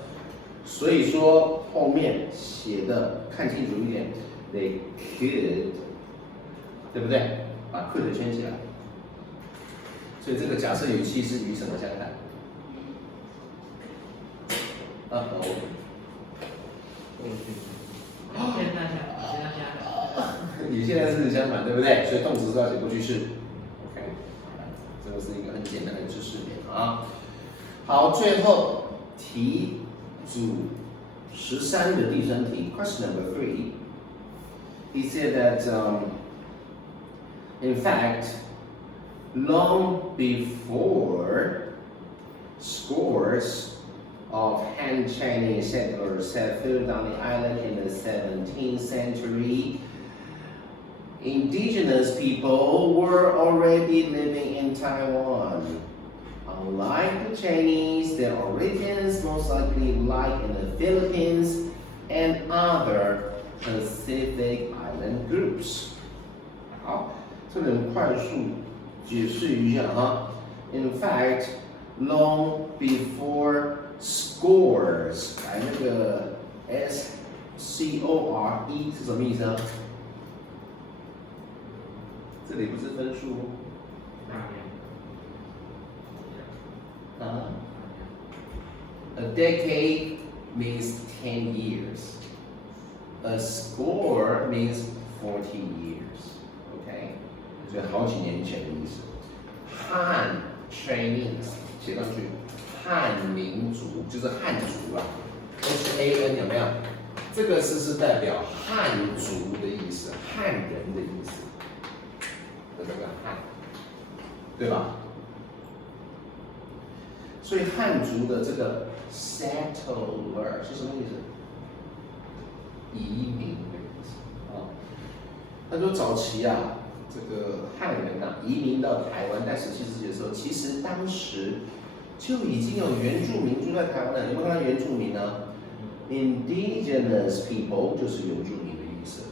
所以说后面写的看清楚一点 ，they could， 对不对？把 could 圈起来。所以这个假设语气是与什么相反？与现在式相反，对不对？所以动词是要写过去式。OK， 这个是一个很简单的知识点啊。好，最后题组13的第3题 ，Question number 3. He said that, in fact, long before scores of Han Chinese settlers settled on the island in the 17th century, indigenous people were already living in Taiwan. Unlike the Chinese, their origins most likely lie in the Philippines and other Pacific island groups. 好，这里快速解释一下哈。In fact, long before scores， 来那个 SCORE 是什么意思啊？这里不是分数吗？A decade means 10 years. A score means 40 years. Okay? 所以好几年前的意思。汉 Chinese 写上去，汉民族就是汉族啊 ，HAN 有没有？这个是代表汉族的意思，汉人的意思的这个汉，对吧？所以汉族的这个 settler 是什么意思？移民的意思啊。他说早期啊，这个汉人啊移民到台湾，在17世纪的时候，其实当时就已经有原住民住在台湾了。有没有看到原住民呢 ？Indigenous people 就是原住民的意思。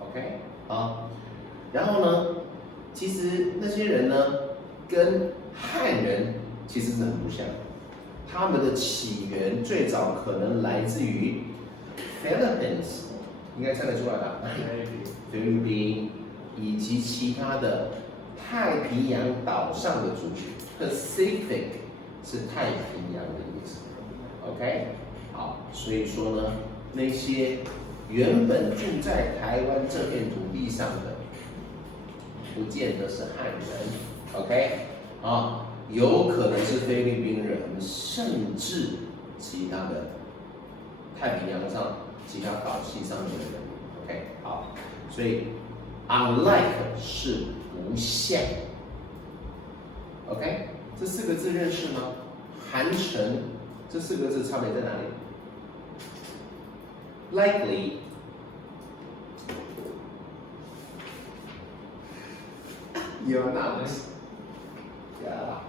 OK 啊，然后呢，其实那些人呢，跟汉人其实是很不像，他们的起源最早可能来自于 Philippines， 应该猜得出来吧？菲律宾以及其他的太平洋岛上的族群 ，Pacific 是太平洋的意思。OK， 好，所以说呢，那些原本住在台湾这片土地上的，不见得是汉人。OK， 啊，有可能是菲律宾人，甚至其他的太平洋上其他岛系上面的人。OK， 好，所以 unlike 是不像。OK， 这4个字认识吗？韩城这4个字差别在哪里 ？Likely。You're not. Yeah.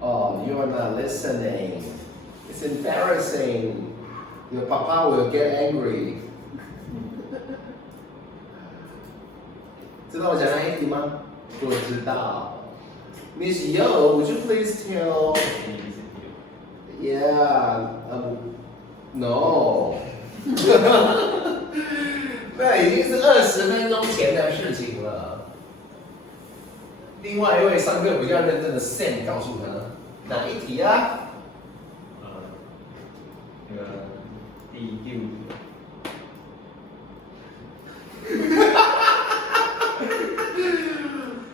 Oh, you are not listening. It's embarrassing. Your papa will get angry. 知道我讲哪一题吗？不知道。Miss Yo, would you please tell? Yeah, no. 那已经是20分钟前的事情了。另外一位上课比较认真的 Sam 告诉他哪一题啊？那个第5题。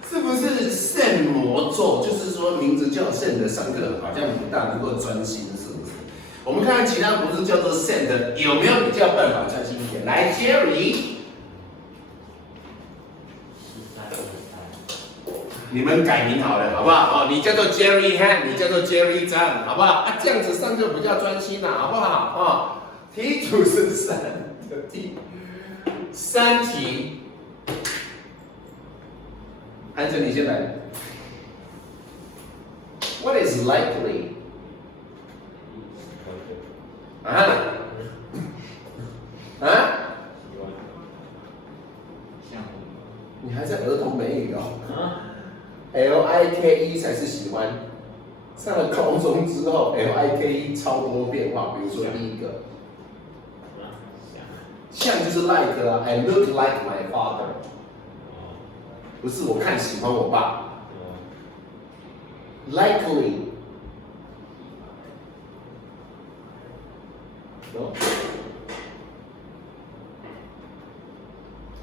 是不是圣魔咒？就是说名字叫圣的上课好像不大能够专心，是不是？我们看看其他不是叫做圣的，有没有比较办法专心一点？来 ，Jerry， 你们改名好了，好不好？哦，你叫做 Jerry Han， 你叫做 Jerry 张，好不好？啊，这样子上课比较专心啦，好不好？啊，题主是3的3题。韩晨，你先来。What is likely？ 啊？你还在儿童美语哦？LIKE 才是喜欢。上了高中之后，LIKE 超多变化。比如说第一个，像就是 like 啊 ，I look like my father。不是我看喜欢我爸。Likely。No.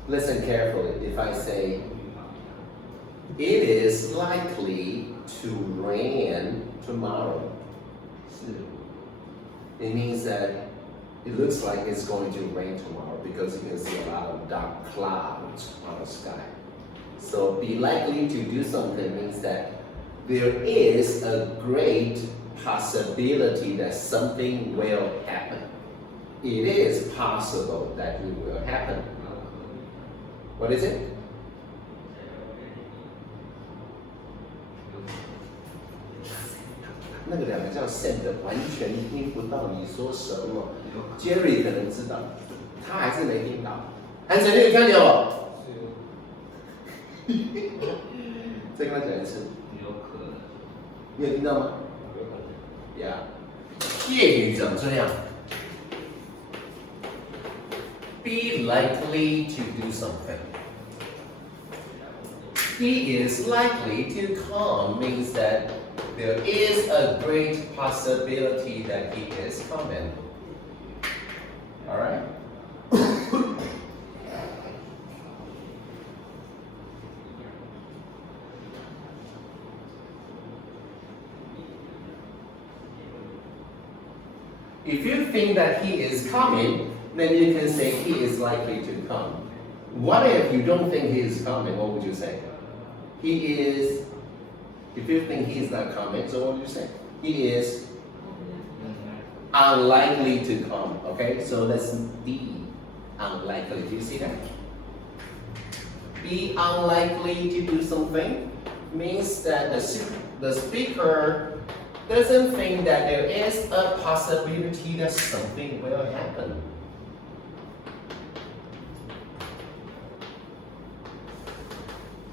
Listen carefully. If I say, it is likely to rain tomorrow, it means that it looks like it's going to rain tomorrow because you can see a lot of dark clouds on the sky. So be likely to do something means that there is a great possibility that something will happen. It is possible that it will happen. What is it? 那个2个叫 send 完全听不到你说什么。Jerry 可能知道，他还是没听到。韩晨，你有看到？再跟他讲一次。有可能。你有听到吗？有可能。Yeah. 粤语长这样。Be likely to do something. He is likely to come means that there is a great possibility that he is coming. All right? If you think that he is coming, then you can say he is likely to come. What if you don't think he is coming? What would you say? He is, if you think he is not coming, so what would you say? He is unlikely to come. Okay, so that's be unlikely. Do you see that? Be unlikely to do something means that the speaker doesn't think that there is a possibility that something will happen.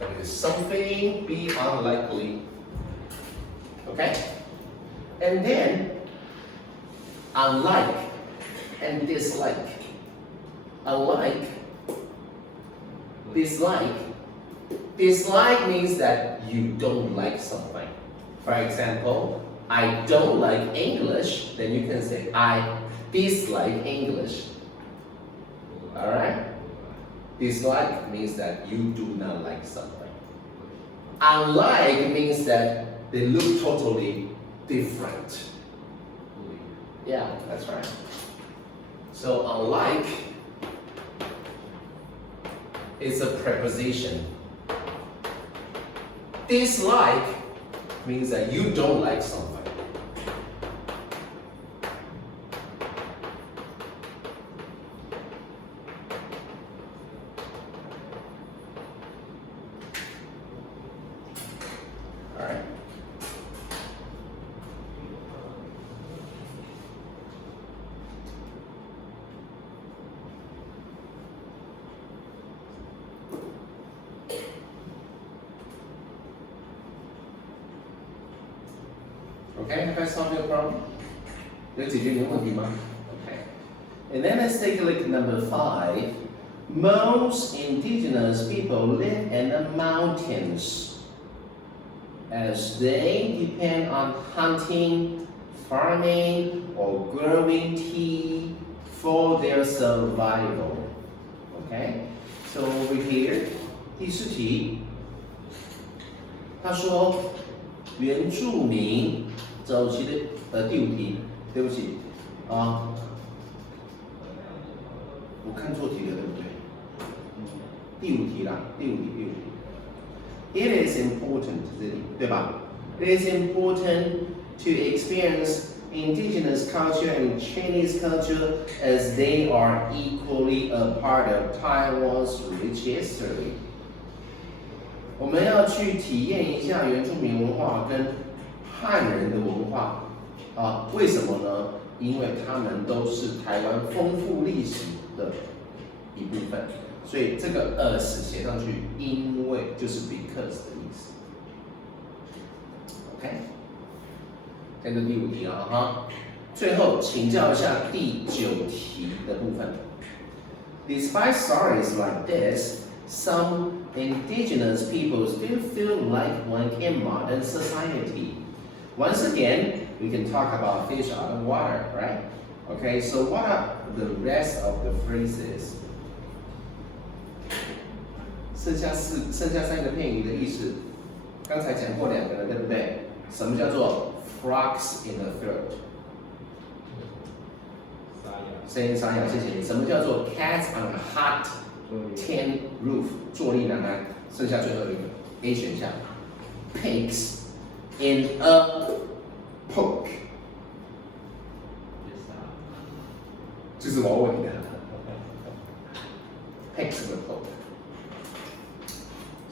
But if something be unlikely, okay? And then, unlike and dislike. Unlike, dislike. Dislike means that you don't like something. For example, I don't like English, then you can say I dislike English. Alright? Dislike means that you do not like something. Unlike means that they look totally different. Yeah, that's right. So unlike is a preposition. Dislike means that you don't like something. All right. Okay, have I solved your problem? 有解决你的问题吗 Okay. And then let's take a look at number 5. Most indigenous people live in the mountains as they depend on hunting, farming, or growing tea for their survival. Okay, so over here, 第4题，他说原住民早期的第5题，对不起啊，我看错题了，对不对？第5题啦，第5题。It is important， 这里对吧 ？It is important to experience indigenous culture and Chinese culture as they are equally a part of Taiwan's rich history. 我们要去体验一下原住民文化跟汉人的文化啊？为什么呢？因为他们都是台湾丰富历史的一部分。所以这个as写上去，因为就是 because 的意思。OK， 这是第5题了哈。最后请教一下第9题的部分。Despite stories like this, some indigenous people still feel like one in modern society. Once again, we can talk about fish out of water, right? Okay, so what are the rest of the phrases? 剩下3个片语的意思，刚才讲过2个了，对不对？什么叫做 frogs in the throat？ 声音沙哑，谢谢你。什么叫做 cats on a hot tin roof？ 坐立难安。剩下最后一个 A 选项 ，pigs in a poke， 就是我问你的 pigs in a poke。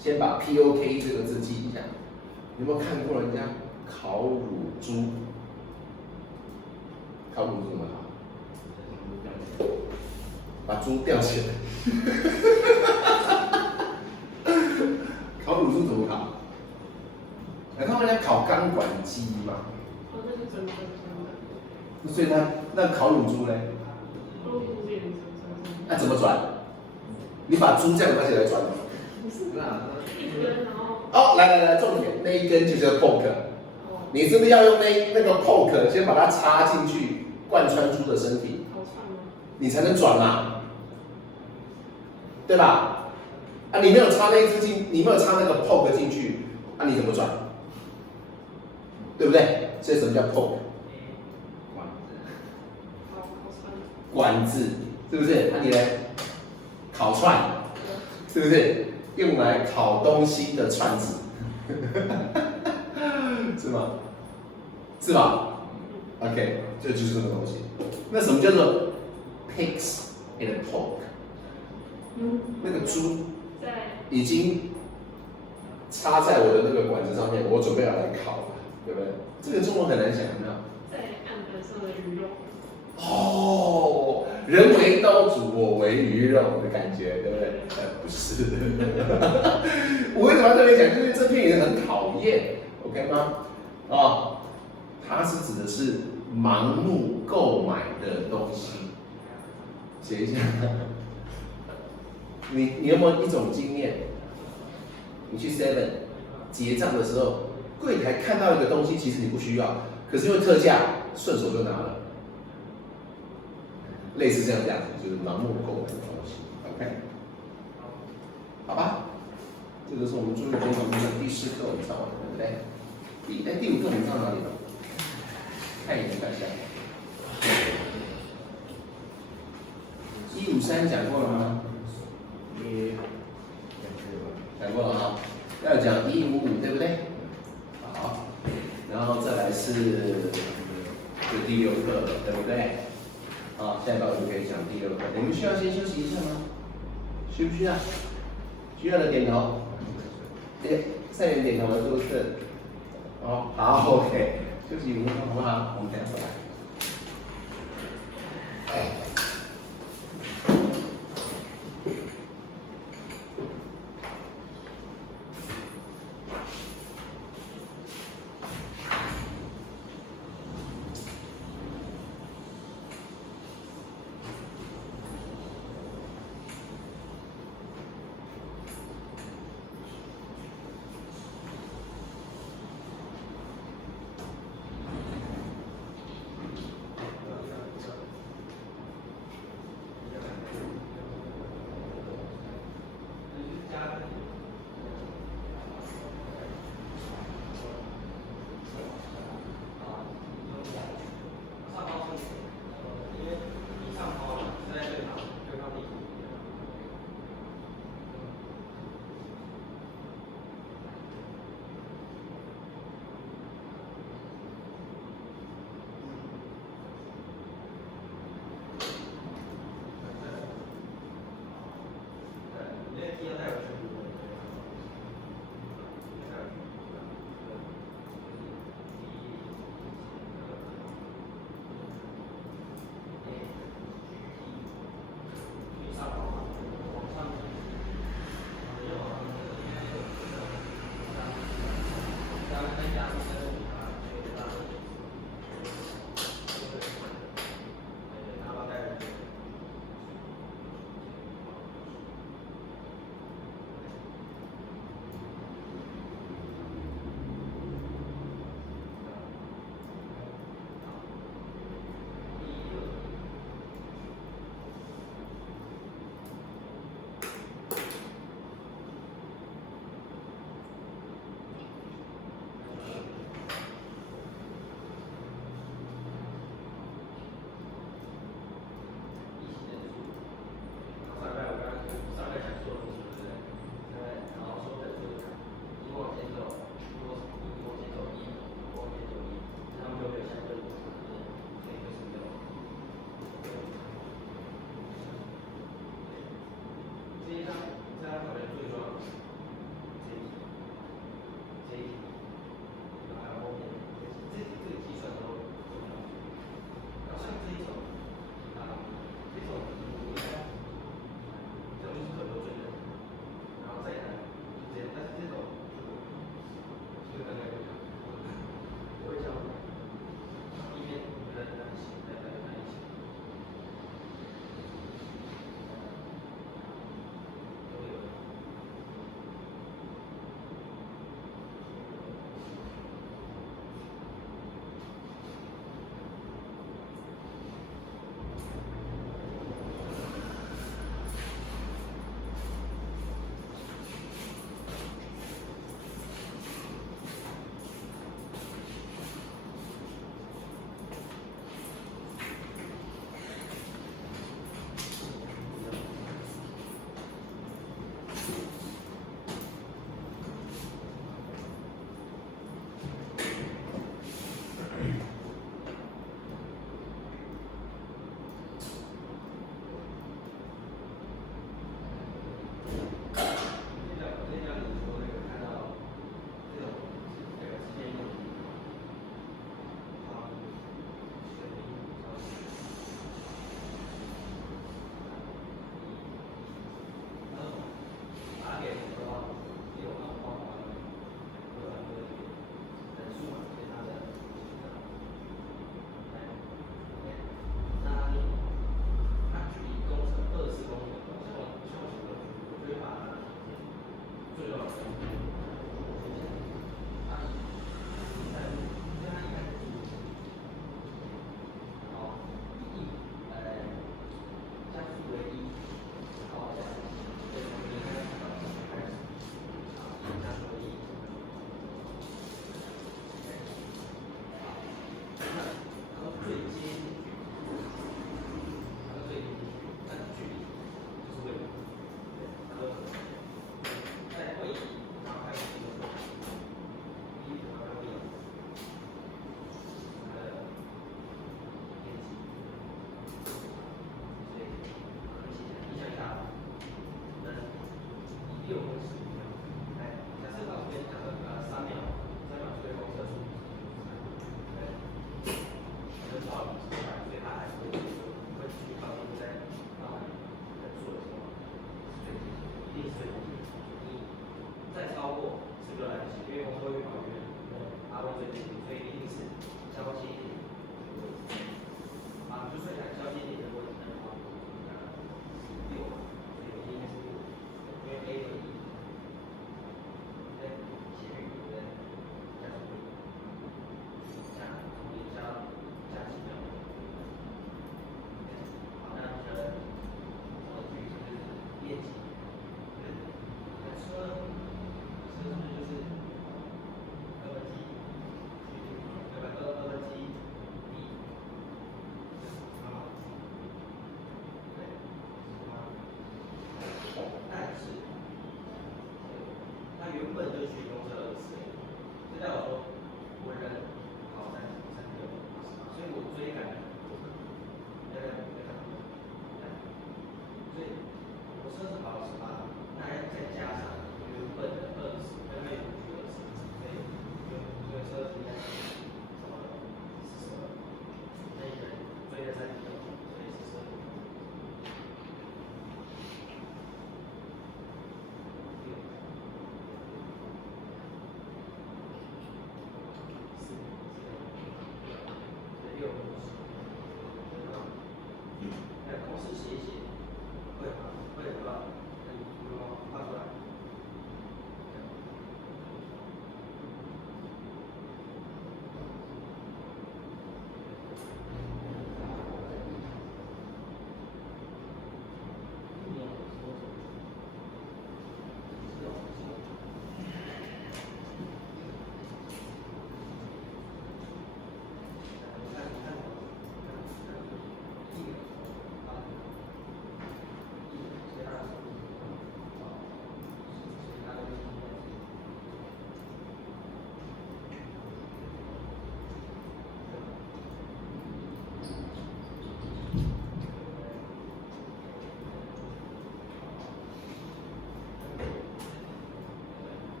先把 POK 这个字记一下。有没有看过人家烤乳猪？烤乳猪怎么烤？把猪吊起来。烤乳猪怎么烤？他们在烤钢管鸡嘛。哦，那是整的。所以那烤乳猪呢？肉不是也整。那怎么转？你把猪这样拿起来转吗？不是，一根然后。哦，来，重点，那一根就叫 poke。你是不是要用那个 poke 先把它插进去，贯穿猪的身体，你才能转嘛，对吧？啊，你没有插那一支进，你没有插那个 poke 进去，啊，你怎么转？对不对？所以什么叫 poke？ 管子，是不是？那你呢？烤串，是不是？用来烤东西的串子，是吗？是吧 ？OK， 这就是这个东西。那什么叫做 pigs in a poke？ 那个猪已经插在我的那个管子上面，我准备要来烤了，对不对？这个中文很难想，有没有？在案板上的鱼肉。哦，人为刀俎，我为鱼肉的感觉，对不对？不是。我为什么要特别讲？因为这片语很讨厌 ，OK 吗？哦，它是指的是盲目购买的东西。写一下。你有没有一种经验？你去 Seven 结账的时候，柜台看到一个东西，其实你不需要，可是因为特价，顺手就拿了。类似这样子，就是盲目购买的东西。OK， 好吧，这个是我们注意检讨中的第4课，我们上完了，对不对？第5课我们上哪里了？看一眼，看一下。153讲过了吗？讲过了哈，要讲155，对不对？好，然后再来是就第6课了，对不对？好，下一班我就可以讲第6课。你们需要先休息一下吗？需不需要？需要的点头。赛点点头的是不是？哦，好 ，OK， 休息5分钟好不好？我们等下回来。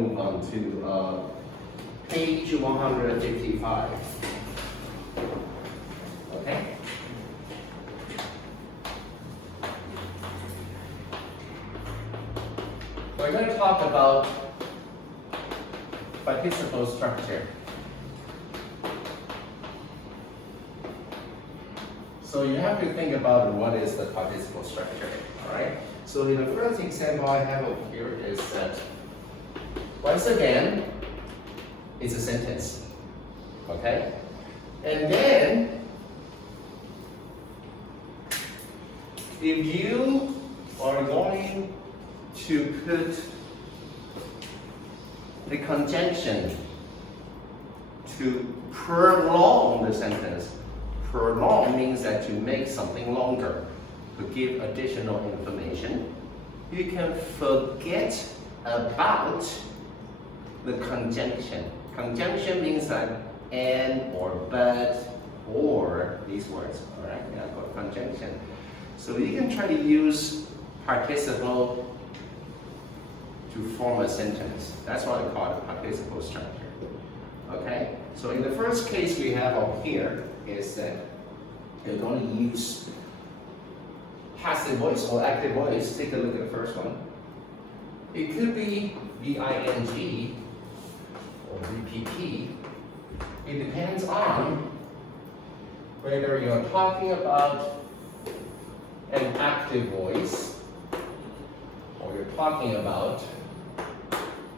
move on to page 155. Okay? We're going to talk about participle structure. So you have to think about what is the participle structure, all right? So in the first example I have over here is that, once again, it's a sentence, okay? And then, if you are going to put the conjunction to prolong the sentence, prolong means that to make something longer, to give additional information. You can forget about the conjunction. Conjunction means that and or but or these words, all right? Yeah, called conjunction. So you can try to use participle to form a sentence. That's what I call a participle structure. Okay? So in the first case we have over here is that you're going to use passive voice or active voice. Take a look at the first one. It could be VING or VPP. It depends on whether you're talking about an active voice or you're talking about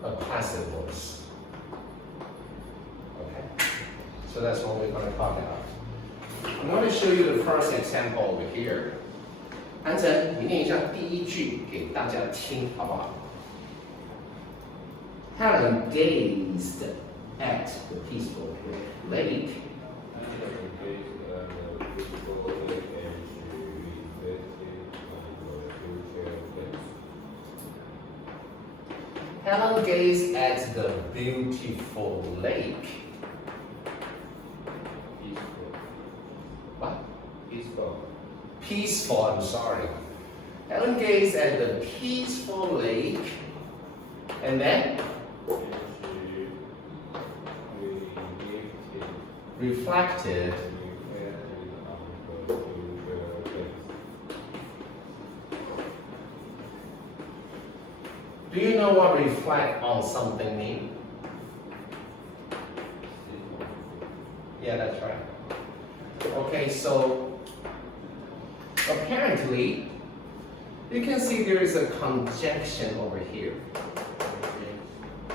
a passive voice. Okay? So that's what we're going to talk about. I'm going to show you the first example over here. 安晨，你念一下第一句给大家听，好不好？ Helen gazed at the peaceful lake. Helen gazed at the beautiful lake. Peaceful. What? Peaceful. Peaceful, I'm sorry. Helen gazed at the peaceful lake. And then? Reflected. Do you know what reflect on something mean? Yeah, that's right. Okay, so apparently you can see there is a conjunction over here.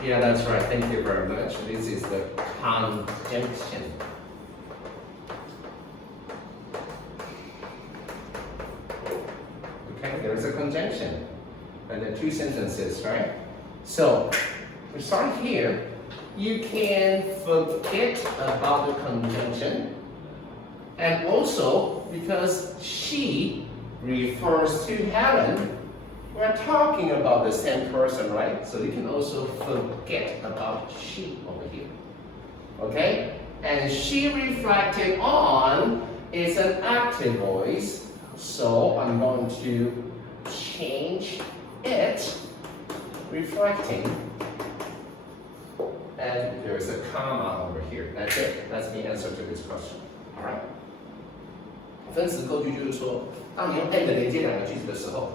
Yeah, that's right. Thank you very much. This is the conjunction. Okay, there is a conjunction. And then two sentences, right? So, we start here. You can forget about the conjunction. And also, because she refers to Helen, we're talking about the same person, right? So you can also forget about she over here. Okay? And she reflected on is an active voice. So I'm going to change it, reflecting, and there's a comma over here. That's it. That's the answer to this question. All right. 分词构句就是说，当你用 and 连接两个句子的时候，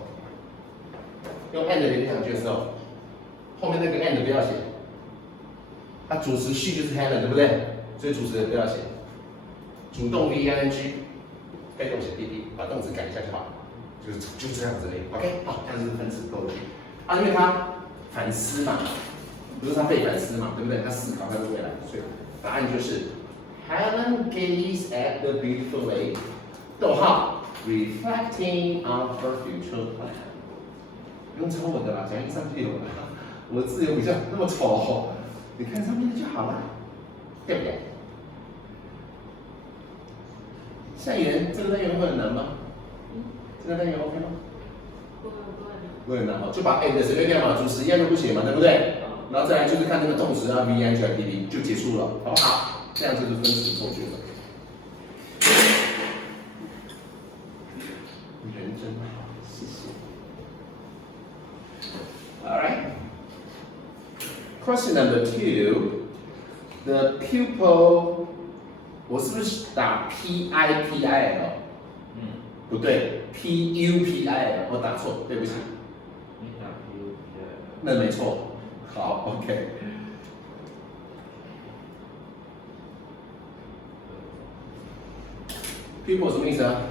用 and 连接两个句子的时候，后面那个 and 不要写，它主词 she 就是 Helen， 对不对？所以主词不要写，主动 VING， 被动写 PP， 把动词改一下就好了。就这样子而已 ，OK， 好，这样就是分词构句。啊，因为他反思嘛，不是他被反思嘛，对不对？他思考他的未来，所以答案就是 Helen gazed at the beautiful lake， 逗号 reflecting on her future plan。不用抄我的啦，讲义上就有了。我的字又比较那么丑，你看上面的就好了，对不对？夏言，这个单元会很难吗？这个单元 OK 吗？不很难哈，就把 and 省略掉嘛，主词一样都不写嘛，对不对？然后再来就是看那个动词啊 ，VING 和 PP 就结束了，好不好？这样就是分词构句了。人真好，谢谢。All right. Question number 2. The pupil， 我是不是打 PIPIL？ 不对 ，PUPIL， 我打错，对不起。你打 P 那没错。好 ，OK。pupil 什么意思啊？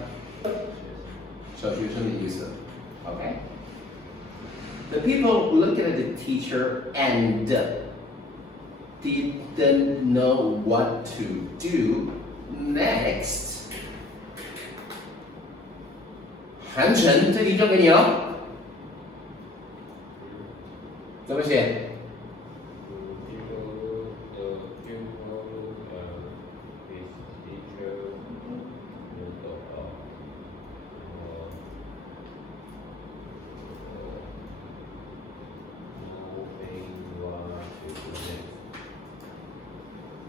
小学生的意思。OK。The people looked at the teacher and didn't know what to do next. 韩晨，这题交给你了，怎么写？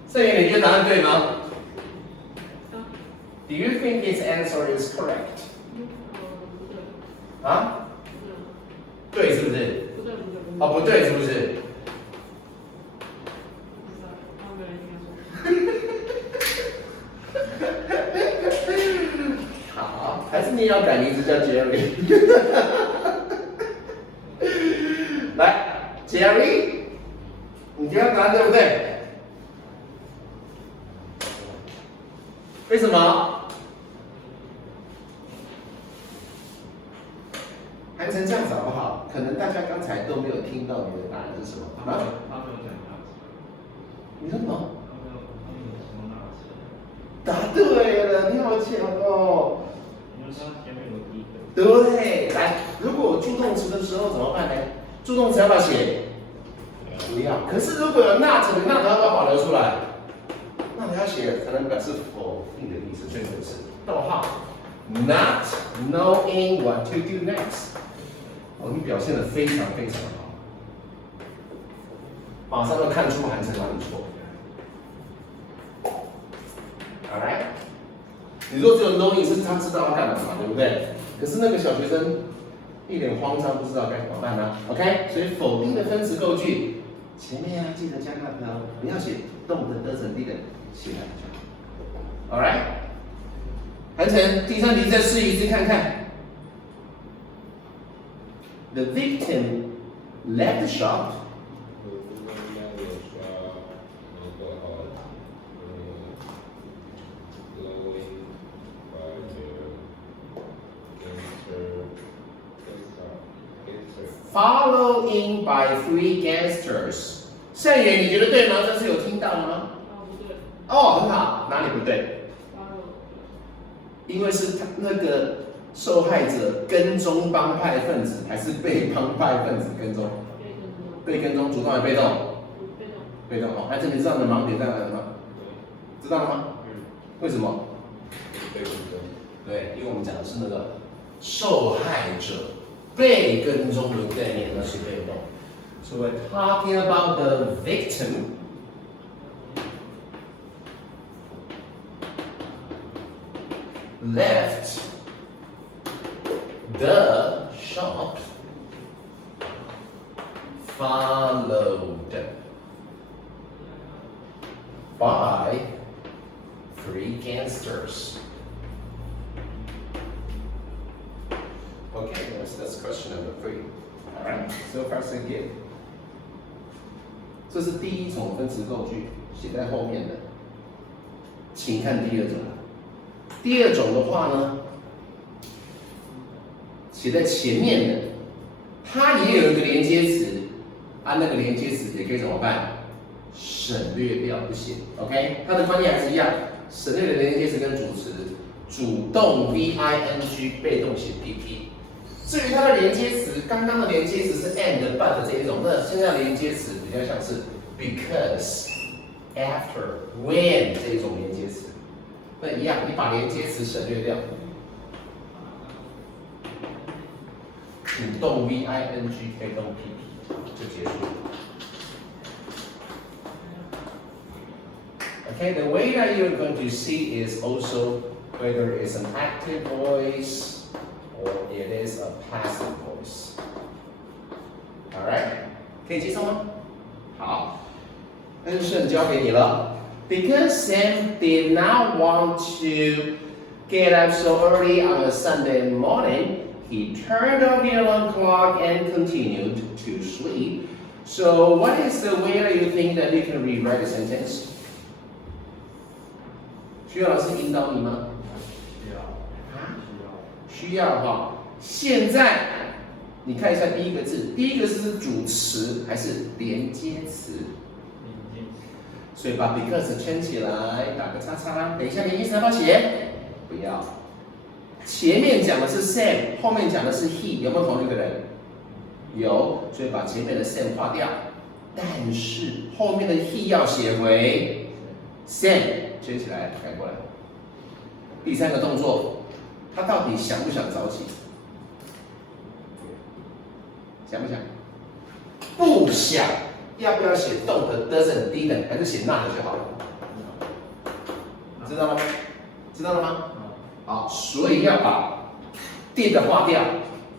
所以你觉得答案对吗 ？Do you think his answer is correct? 不对，啊？不对，对是不是？不对，不对，不对。哦，不对是不是？不知道，他没有应该说。好，还是你要改名字叫 Jerry？ 来 ，Jerry， 你觉得答案对不对？为什么？韩晨这样子好不好？可能大家刚才都没有听到你的答案是什么他没有啊？他没有讲那词，你说什么？他没有说那词，答对了，你好强哦！因为他前面有第一个。对，来，如果有助动词的时候怎么办呢？助动词要不要写？不要。可是如果有 not 的 not 要不要保留出来？那你要写，可能表示否定的意思，所以不是逗号。Not knowing what to do next。哦，你表现得非常非常好，马上就看出韩晨哪里错。Alright， 你说只有 knowing 是他知道要干嘛嘛，对不对？可是那个小学生一脸慌张，不知道该怎么办呢 ？OK， 所以否定的分词构句前面要记得加那个，不要写动的得成地的写下去。Alright， 韩晨，第3题再试一次看看。The victim left the shop. Following by 3 gangsters。盛元，你觉得对吗？这次有听到了吗？不对，哦，很好，哪里不对？发了。因为是他那个受害者跟踪帮派分子，还是被帮派分子跟踪？被跟踪，主动还是被动？被动。被动哦，还是你知道你的盲点在哪里吗？知道了吗？为什么？被跟踪。对，因为我们讲的是那个受害者被跟踪的概念，那是被动。So we're talking about the victim. Left the shop, followed by 3 gangsters. Okay, that's question number 3. All right, so far so good. 这是第一种分词构句，写在后面的，请看第2种。第2种的话呢，写在前面的，它也有一个连接词，那个连接词也可以怎么办？省略掉不写 ，OK？ 它的观念还是一样，省略的连接词跟主词，主动 VING， 被动写 PP。至于它的连接词，刚刚的连接词是 and、but 这一种，那现在的连接词比较像是 because、after、when 这一种连接词。那一样，你把连接词省略掉，主动 VING， 被动 PP 就结束了。Okay, the way that you're going to see is also whether it's an active voice or it is a passive voice. Alright? 可以接受吗？好。恩顺交给你了。Because Sam did not want to get up so early on a Sunday morning, he turned off the alarm clock and continued to sleep. So, what is the way that you think that you can rewrite the sentence? 需要老师引导你吗？需要哈。现在你看一下第一个字，第一个字是主词还是连接词？所以把 because 圈起来，打个叉叉。等一下连接词要不要写？不要。前面讲的是 Sam， 后面讲的是 he， 有没有同一个人？有，所以把前面的 Sam 划掉。但是后面的 he 要写回 Sam， 圈起来，改过来。第三个动作，他到底想不想早起？想不想？不想。要不要写 don't、doesn't、didn't， 还是写 not 就好了？知道了吗？知道了吗？好，所以要把 did 划掉，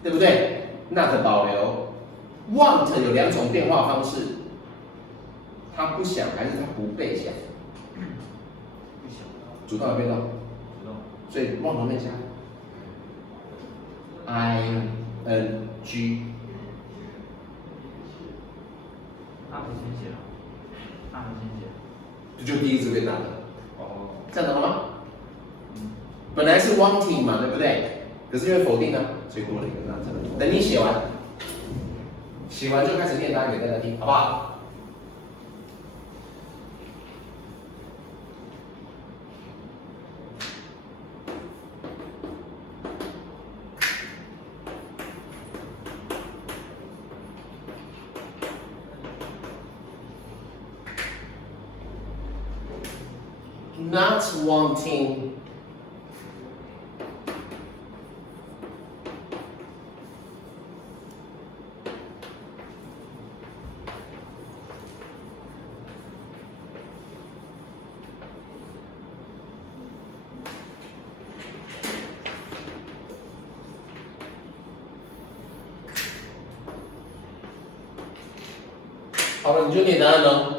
对不对 ？not 保留。want 有两种变化方式，他不想还是他不被想？不想。主动还是被动？主动。所以 want 后面加 ing。他不先写了，他不先写。这就第一次被打了。哦。这样懂了吗？本来是 wanting 嘛，对不对？可是因为否定呢，所以多了一个 not。等你写完，写完就开始念答案给大家听，好不好？Not wanting.好了，你就念答案喽。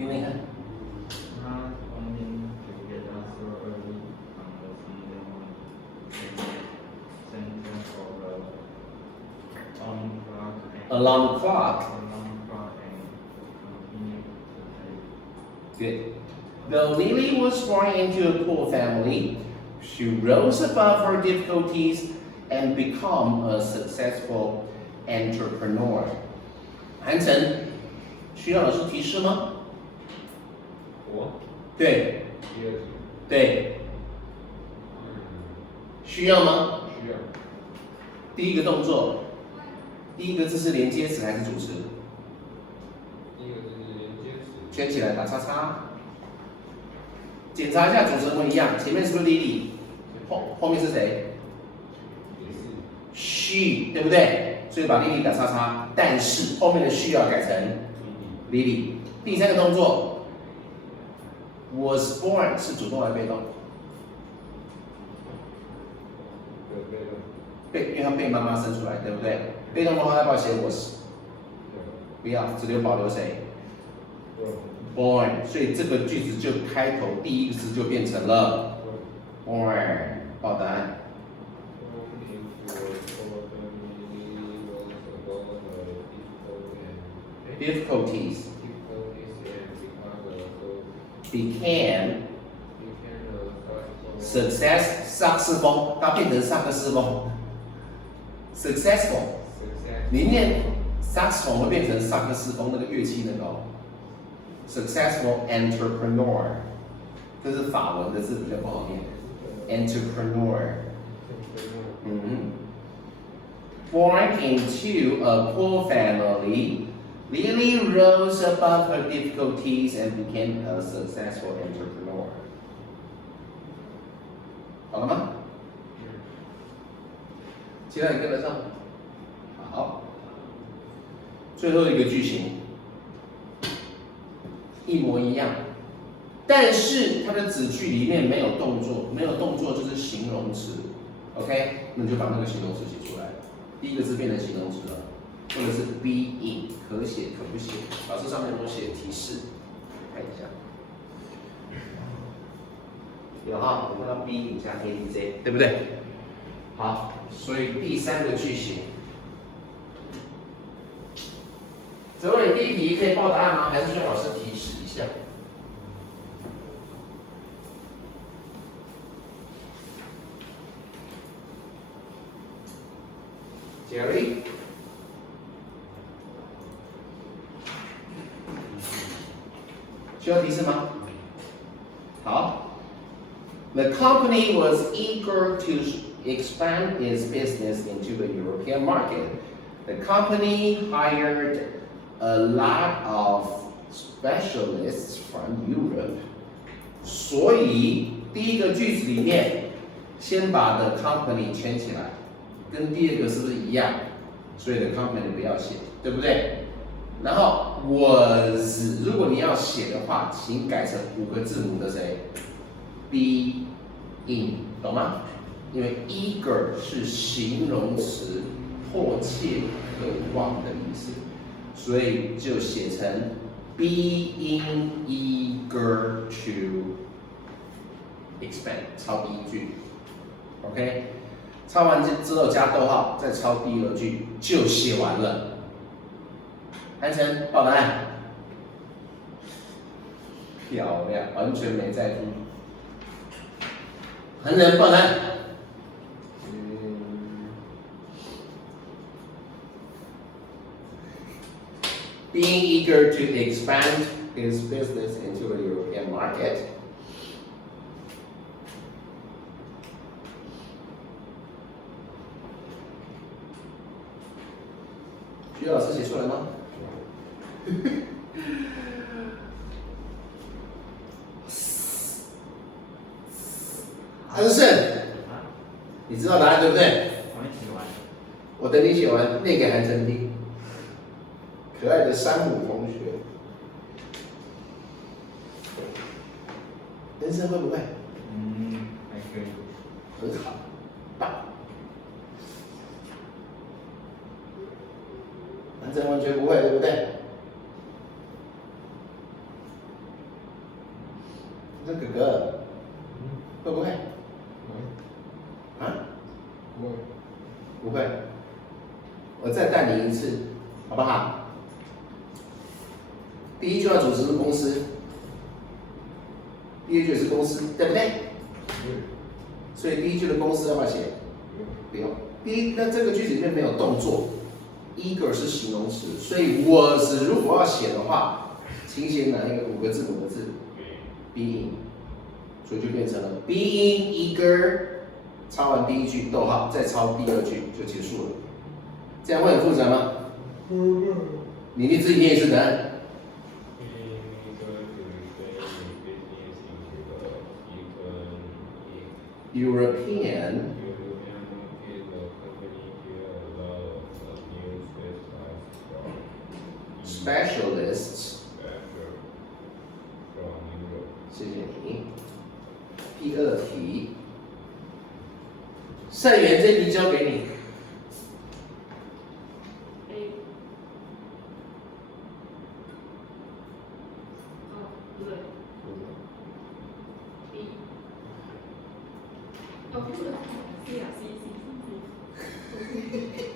听听看。Not wanting to get up so early on a Sunday morning. Sentence of the alarm clock and continue to sleep. Good. Though Lily was born into a poor family, she rose above her difficulties and become a successful entrepreneur. 韩晨，需要老师提示吗？我对第二题对，需要吗？需要第一个动作，第一个字是连接词还是主词？第一个就是连接词，圈起来打叉叉。检查一下主词有没有一样，前面是不是 Lily？ 后面是谁也是？She， 对不对？所以把 Lily 打叉叉，但是后面的 she 要改成 Lily。第三个动作 was born 是主动还是被动？被动，被，因为他被妈妈生出来，对不对？被动的话要不要写 was？不要，只留保留谁？born， 所以这个句子就开头第一个字就变成了 born。报答案。difficulties became success 萨克斯风，它变成萨克斯风 successful， 你念萨克斯风会变成萨克斯风那个乐器那个哦 successful entrepreneur， 这是法文的字比较不好念 entrepreneur。Born into a poor family, Lily rose above her difficulties and became a successful entrepreneur. 好了吗？其他你跟得上吗？好。最后一个句型一模一样，但是它的子句里面没有动作，没有动作就是形容词。OK， 那你就把那个形容词写出来。第一个字变成形容词了，或者是 being 可写可不写。老师上面有写提示，看一下。有哈，我们要 being 加 adj， 对不对？好，所以第三个句型。泽伟，第一题可以报答案吗？还是需要老师提示一下？Jerry， 需要提示吗？好。The company was eager to expand its business into the European market. The company hired a lot of specialists from Europe. 所以第一个句子里面，先把 the company 圈起来，跟第二个是不是一样？所以 the company 不要写，对不对？然后 was， 如果你要写的话，请改成5个字母的谁 ？be in， 懂吗？因为 eager 是形容词，迫切、渴望的意思，所以就写成 being eager to expand， 抄第一句 ，OK， 抄完之后加逗号，再抄第二句就写完了。韩晨报答案，漂亮，完全没在听。韩晨报答案。Being eager to expand his business into the European market. 徐老师写出来吗？韩胜，你知道答案对不对？我没写完。我等你写完念给韩晨听。可爱的山姆同学，人生会不会？还可以。很好，棒。韩晨完全不会，对不对？这哥哥会不会？啊？不会。不会。我再带你一次，好不好？第一句要主词是公司，第二句也是公司，对不对？所以第一句的公司要不要写？不用。那这个句子里面没有动作 ，eager 是形容词，所以was如果要写的话，请写哪一个5个字母的字 ？being， 所以就变成了 being eager， 抄完第一句逗号，再抄第二句就结束了。这样会很复杂吗？你自己念一次答案。European specialists， 谢谢你。第二题，善元这题交给你。A。哦，不对。B。哦，不是 C 啊 C，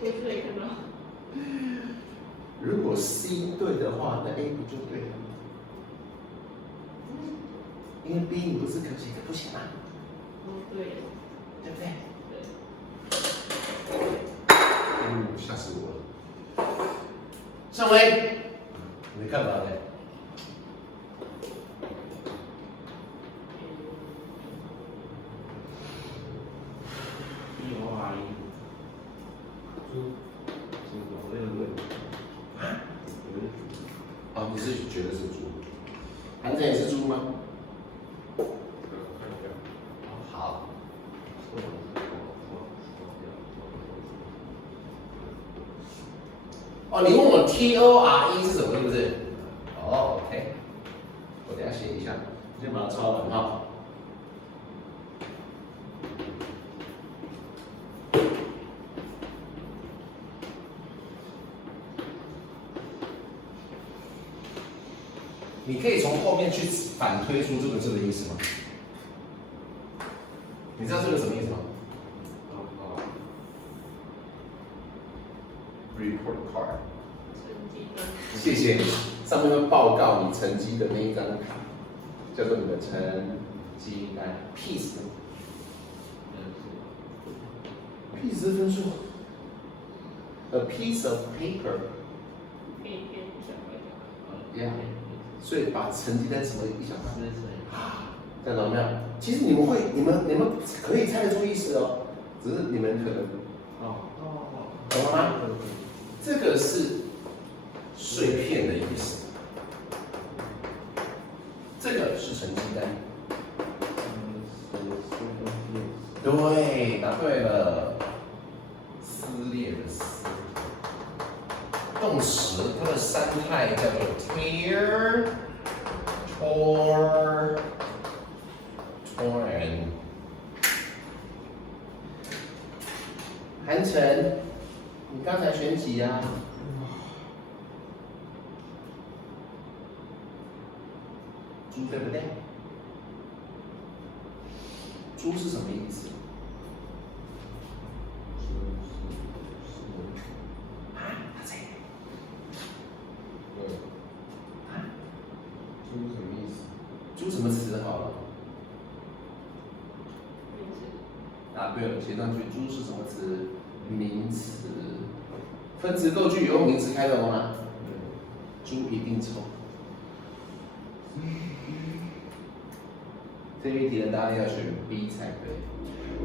我这里看到。如果 C 对的话，那 A 不就对了？因为 B 你不是可写可不写吗？哦，对。对不对？对。吓死我了。尚威，你干嘛呢？猪，我这个对。得是猪。韩晨也是猪吗？看一下，好。错了是哦，你问我 TORE 是什么，是不是？哦，OK， 我等一下写一下，先把它抄完哈。你可以从后面去反推出这个字的意思吗？你知道这个什么意思吗？Report card。成绩单。谢谢你，上面会报告你成绩的那一张卡，叫做你的成绩单 ，piece。piece 是分数，a piece of paper。可以变成为Yeah， 所以把成绩单什么一小块是谁？啊，这样懂没有？其实你们可以猜得出意思哦，只是你们可能懂了吗？这个是碎片的意思，这个是成绩单。对，答对了，撕裂的撕。动词它的三态叫做 tear、tore、torn。韩晨，你刚才选几呀？猪对不对？猪是什么意思？啊，他这对，啊，猪什么意思？猪什么词好了？名词。答对了，写上去。猪是什么词？名词。分词构句有用名词开头吗？猪一定臭。这一题的答案要选 B 才对，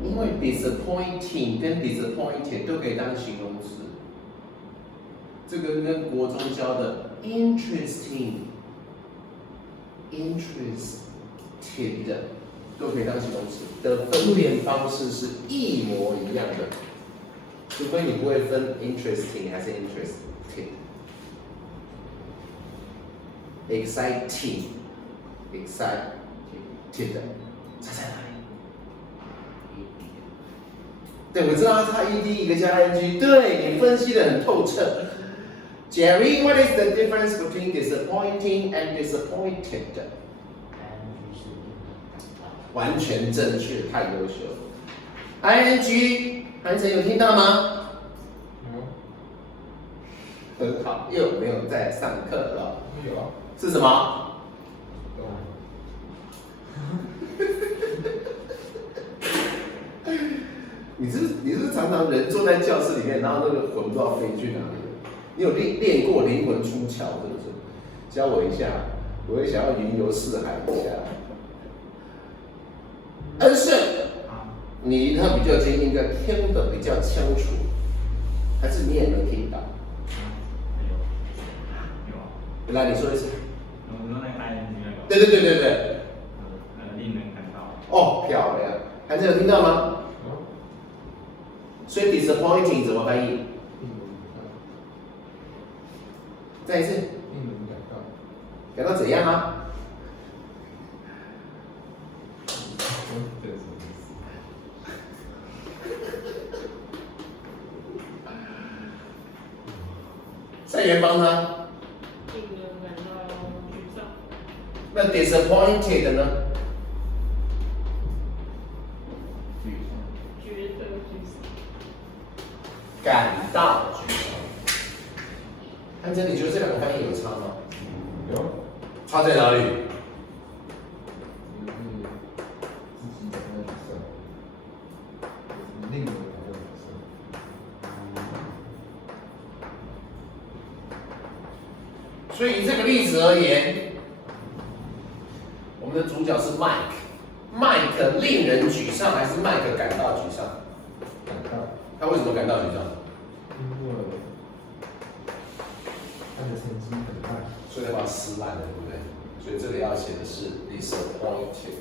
因为 disappointing 跟 disappointed 都可以当形容词。这个跟国中教的 interesting、interested 都可以当形容词的分辨方式是一模一样的，除非你不会分 interesting 还是 interested。exciting、excited， 差在哪里？对，我知道它差 ed 一个加 ing， 对你分析的很透彻。Jerry, what is the difference between disappointing and disappointed? 完全正确，太优秀了。ing， 韩晨有听到吗？很好，又没有在上课了。有啊。是什么？你是不是常常人坐在教室里面，然后那个魂不知道飞去哪里了？你有练过灵魂出窍是不是？教我一下，我也想要云游四海一下。恩胜，你他比较接应该听得比较清楚，还是你也能听到？有。来，你说一次。我说那个 ing 那个。对。令人感到。哦，漂亮，还是有听到吗？所以 disappointing 怎么翻译？再一次。令人感到。感到怎样啊？这是什么意思？善元帮他。令人感到沮丧。那 disappointed 呢？觉得沮丧。感到沮丧。安珍，你觉得这两个翻译有差吗？有。差在哪里？自己感到沮丧，令人感到沮丧。所以以这个例子而言，我们的主角是 Mike。Mike 令人沮丧，还是 Mike 感到沮丧？感到。他为什么感到沮丧？因为他的成绩很烂。所以它把它撕烂了，对不对？所以这里要写的是 disappointed。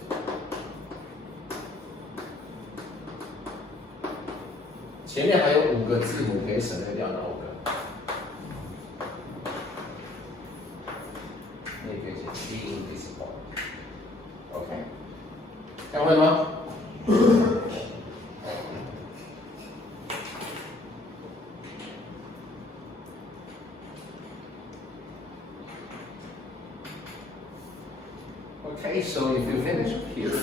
前面还有5个字母可以省略掉哪5个？你也可以写 being disappointed。OK， 这样会吗？Okay, so if you finish here，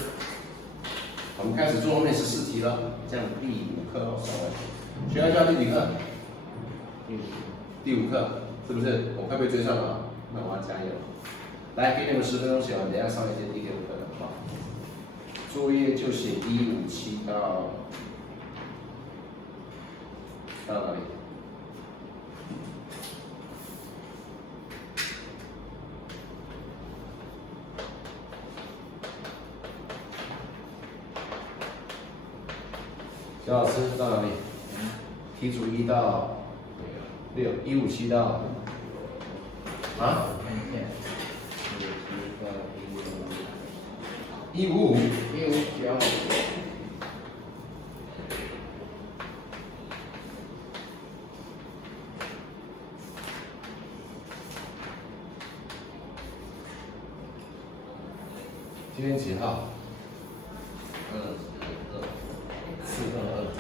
我们开始做后面14题了。这样第5课哦，稍微。学校教第几课？第5课，是不是？我快被追上了，那我要加油。来，给你们10分钟写完，等一下上一节第6课的话，作业就写157到哪里？小老师到哪里？题组1到6，157到啊看一下，155。 159。今天几号422。 ？422。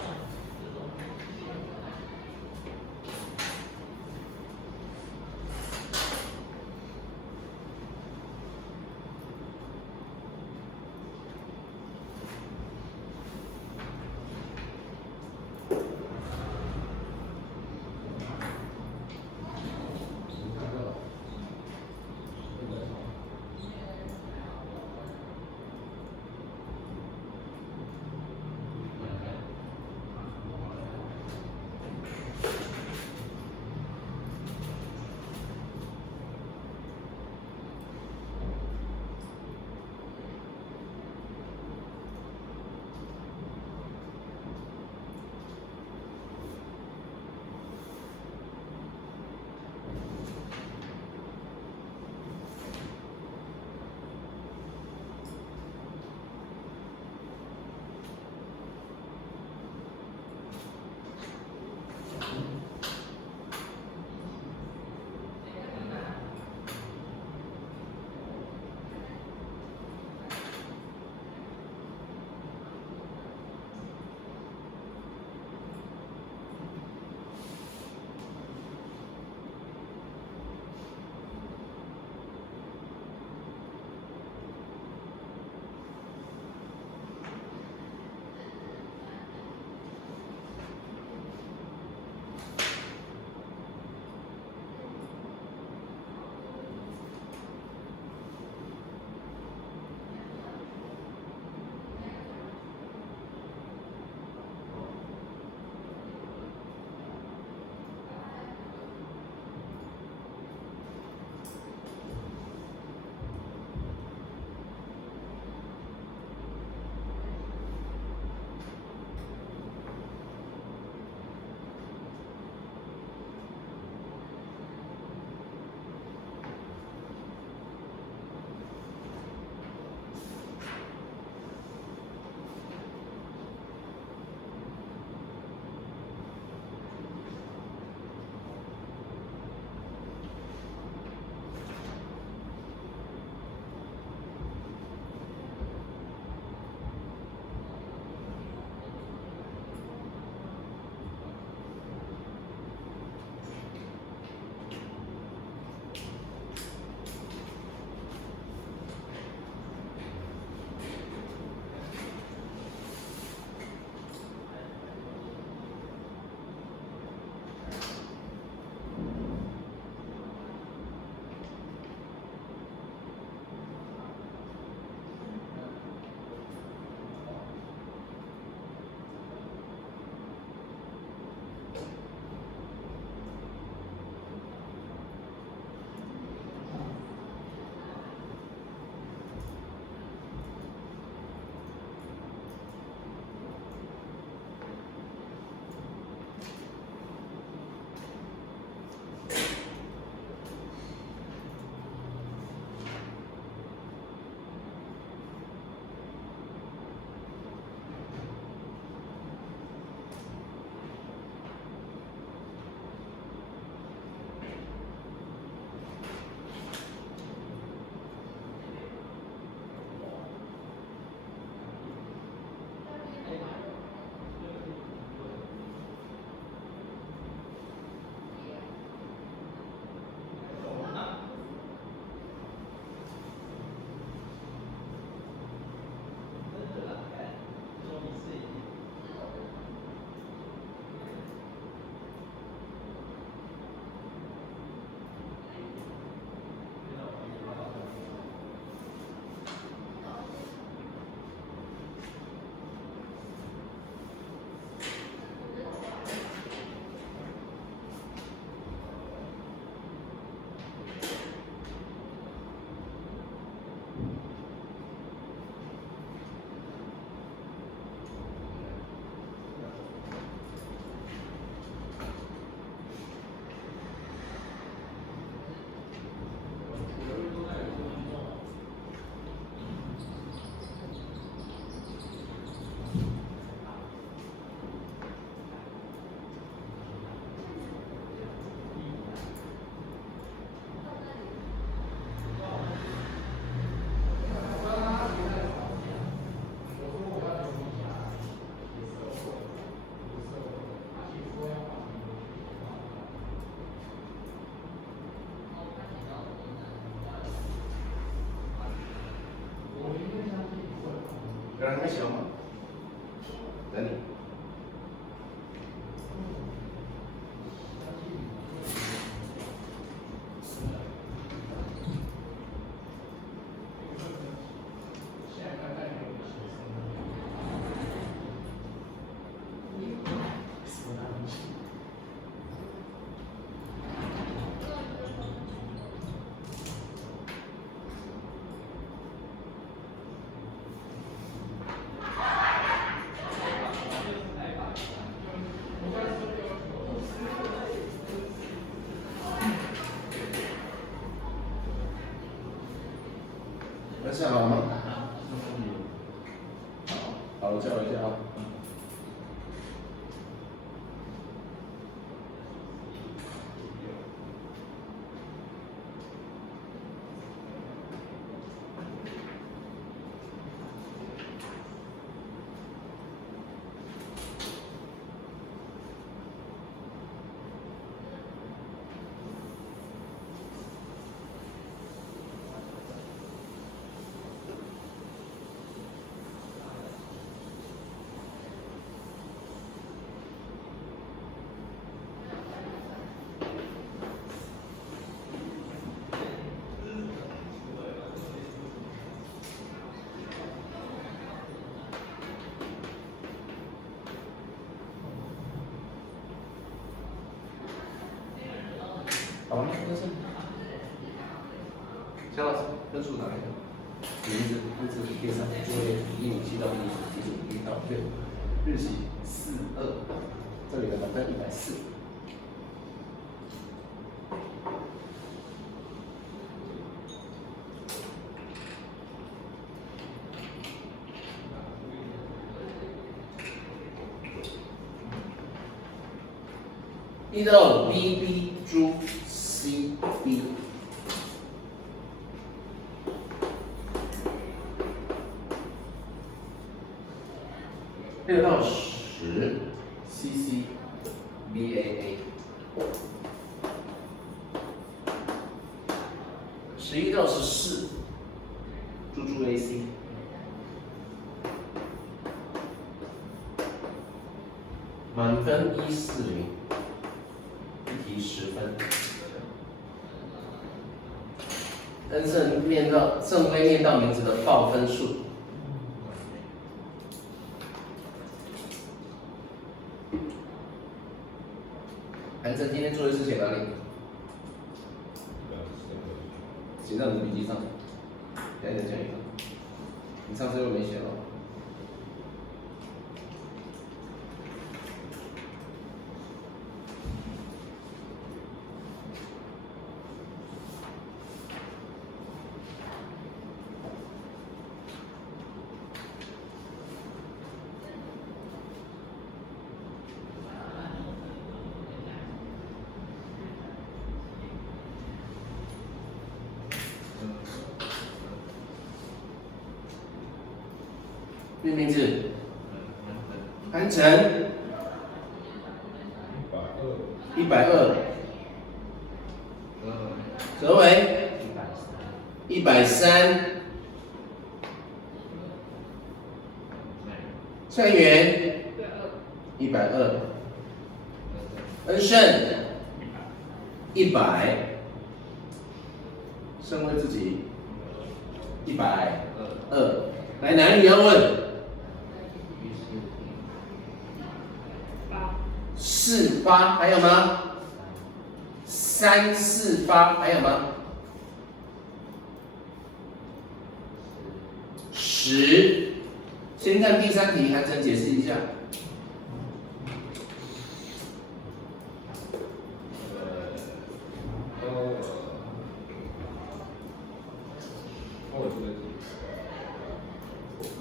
有人还没写完吗？等你。那想好了吗？好了，叫我一下啊。好了，分数。肖老师，分数哪来的？名字贴上，作业157到159，题组1到6，日期42，这里的满分140。1到 BB 猪 CB。6到10 CC BAA。11到14猪 AC。满分140，一题10分。恩正念到正规念到名字的报分数。韩正今天作业是写哪里？写在你的笔记上。等一下讲一个，你上次又没写了。念名字，韩晨，120，泽伟130，蔡元120，恩胜100，胜为自己120，来哪里要问？48还有吗？348还有吗？10，先看第3题，韩晨解释一下。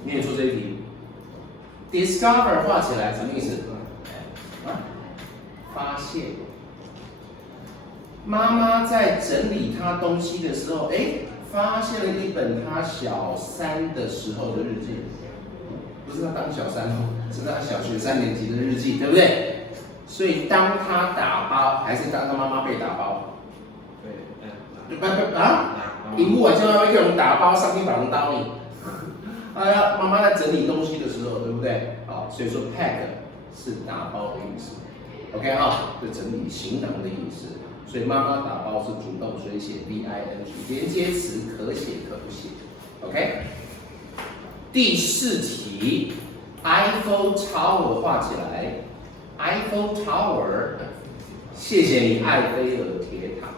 你也做这一题 ，discover 画起来什么意思？发现。妈妈在整理她东西的时候，发现了一本她小3的时候的日记，不是她当小3哦，是她小学3年级的日记，对不对？所以当她打包，还是当她妈妈被打包？对，荧幕啊，叫妈妈叫人打包，上面把人刀你。哎呀，妈妈在整理东西的时候，对不对？好，所以说 pack 是打包的意思。OK 哈，就整理行囊的意思。所以妈妈打包是主动，所以写 VING，连接词可写可不写。OK。第4题 ，Eiffel Tower 画起来 ，Eiffel Tower， 谢谢你，埃菲尔铁塔。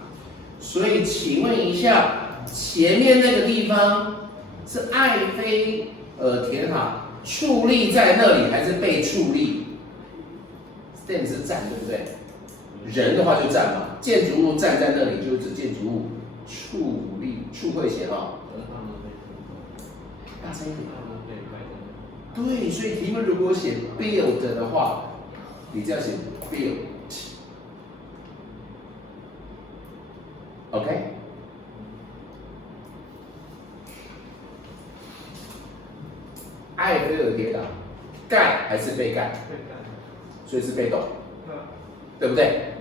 所以请问一下，前面那个地方是埃菲尔铁塔矗立在那里，还是被矗立 ？stand 是站，对不对？人的话就站嘛，建筑物站在那里就是指建筑物矗立，矗会写哈。大声一点。对，所以题目如果写 build 的话，你这样写 build。OK？ 埃菲尔铁塔盖还是被盖？所以是被动，对不对？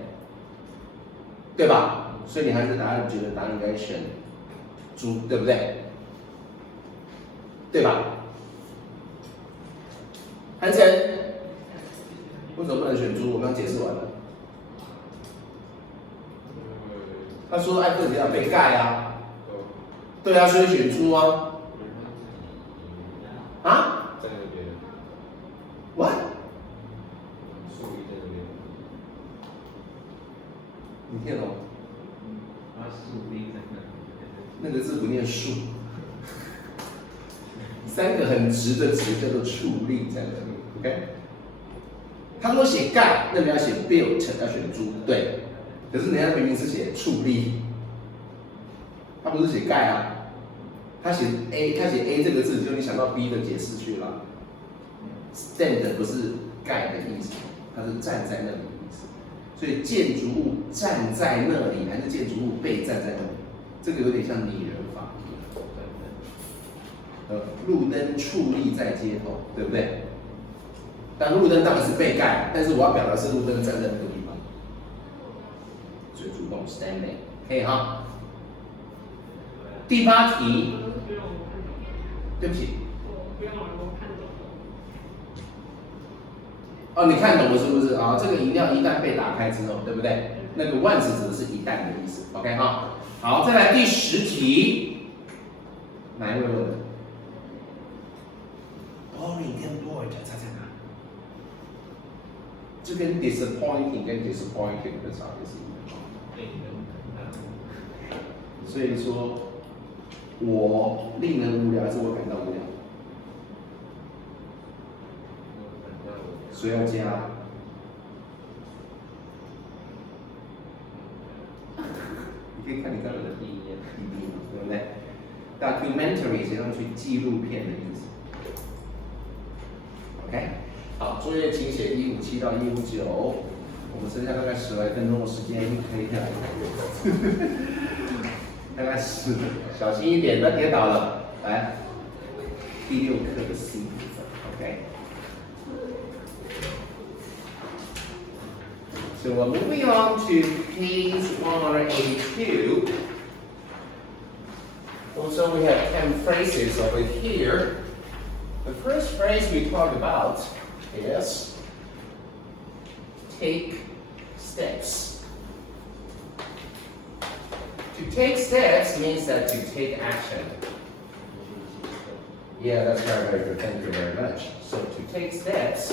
对吧？所以你还是答案觉得答案应该选猪，对不对？对吧？韩晨，为什么不能选猪？我刚解释完了。他说埃菲尔铁塔被盖啊，对啊，所以选猪啊。啊？在那边。What？ 树立在那边。你听懂？它树立在那。那个字不念树。3个很直的词叫做矗立在那里 ，OK？ 他如果写盖，那你要写 built， 要选猪，对。可是人家明明是写矗立，他不是写盖啊，他写 A， 他写 A 这个字，就你想到 B 的解释去了。stand 不是盖的意思，它是站在那里的意思。所以建筑物站在那里，还是建筑物被站在那里？这个有点像拟人法。路灯矗立在街头，对不对？但路灯当然是被盖，但是我要表达是路灯站在那个地方，所以主动 standing， 可以哈。第8题，对不起，我不用了，我看懂了。哦，你看懂了是不是啊？这个饮料一旦被打开之后，对不对？那个 once 指的是一旦的意思 ，OK 哈。好，再来第10题，哪一位问的？ boring 跟 bored 差在哪？这跟 disappointing 跟 disappointed 的差别是一样的。所以说，我令人无聊，还是我感到无聊？所以要加。你可以看你刚才的第一页，对不对 ？documentary 实际上去纪录片的意思。 OK， 好，作业请写157到159，我们剩下大概10来分钟的时间可以来大概10，小心一点，不要跌倒了。来，第6课的 C 部分 ，OK。So we're moving on to page 182. Also, we have 10 phrases over here. The first phrase we talk about is take steps. To take steps means that to take action. Yeah, that's very, very good. Thank you very much. So to take steps,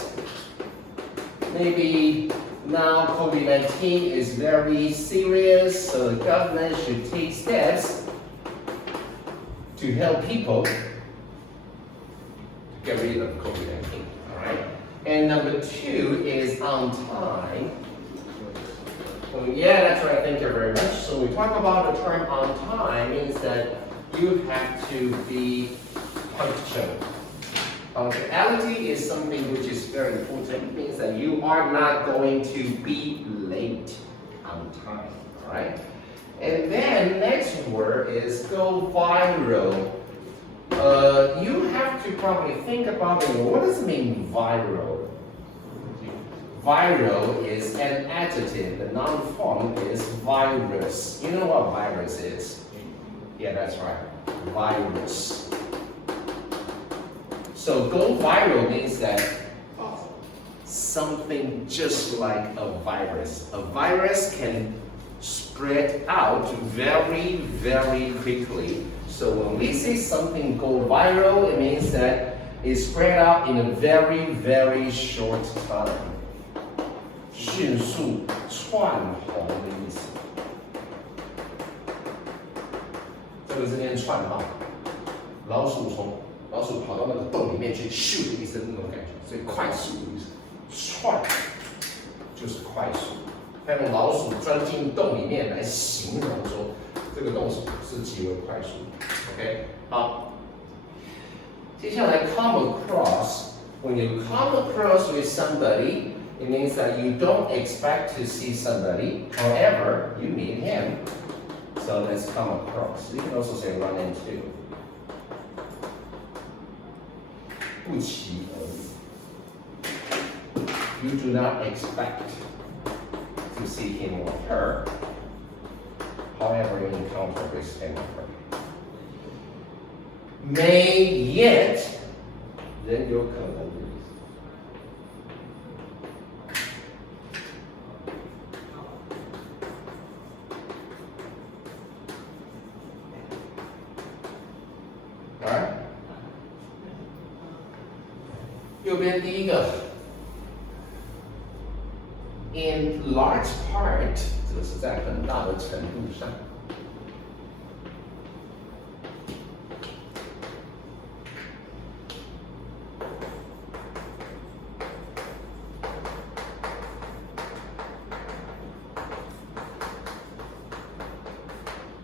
maybe now COVID-19 is very serious, so the government should take steps to help people get rid of COVID-19, all right? And number 2 is on time. So yeah, that's right, thank you very much. So we talk about the term on time means that you have to be punctual. Punctuality is something which is very important. It means that you are not going to be late on time, all right? And then next word is go viral. You have to probably think about it. What does it mean, viral? Viral is an adjective. The noun form is virus. You know what virus is? Yeah, that's right. Virus. So go viral means that Oh, something just like a virus. A virus can spread out very, very quickly. So when we say something go viral, it means that it spread out in a very, very short time. 迅速窜红的意思。这个是念窜哈，老鼠跑到那个洞里面去，咻的一声那种感觉，所以快速的意思。窜就是快速，它用老鼠钻进洞里面来形容说这个动作是极为快速。OK， 好，接下来 come across。When you come across with somebody, it means that you don't expect to see somebody. However, you meet him. So let's come across. You can also say run into. 不期而遇。You do not expect to see him or her. However, you encounter with him or her. May yet, then 有可能。Alright? 右边第一个 ，in large part， 这个是在很大的程度上。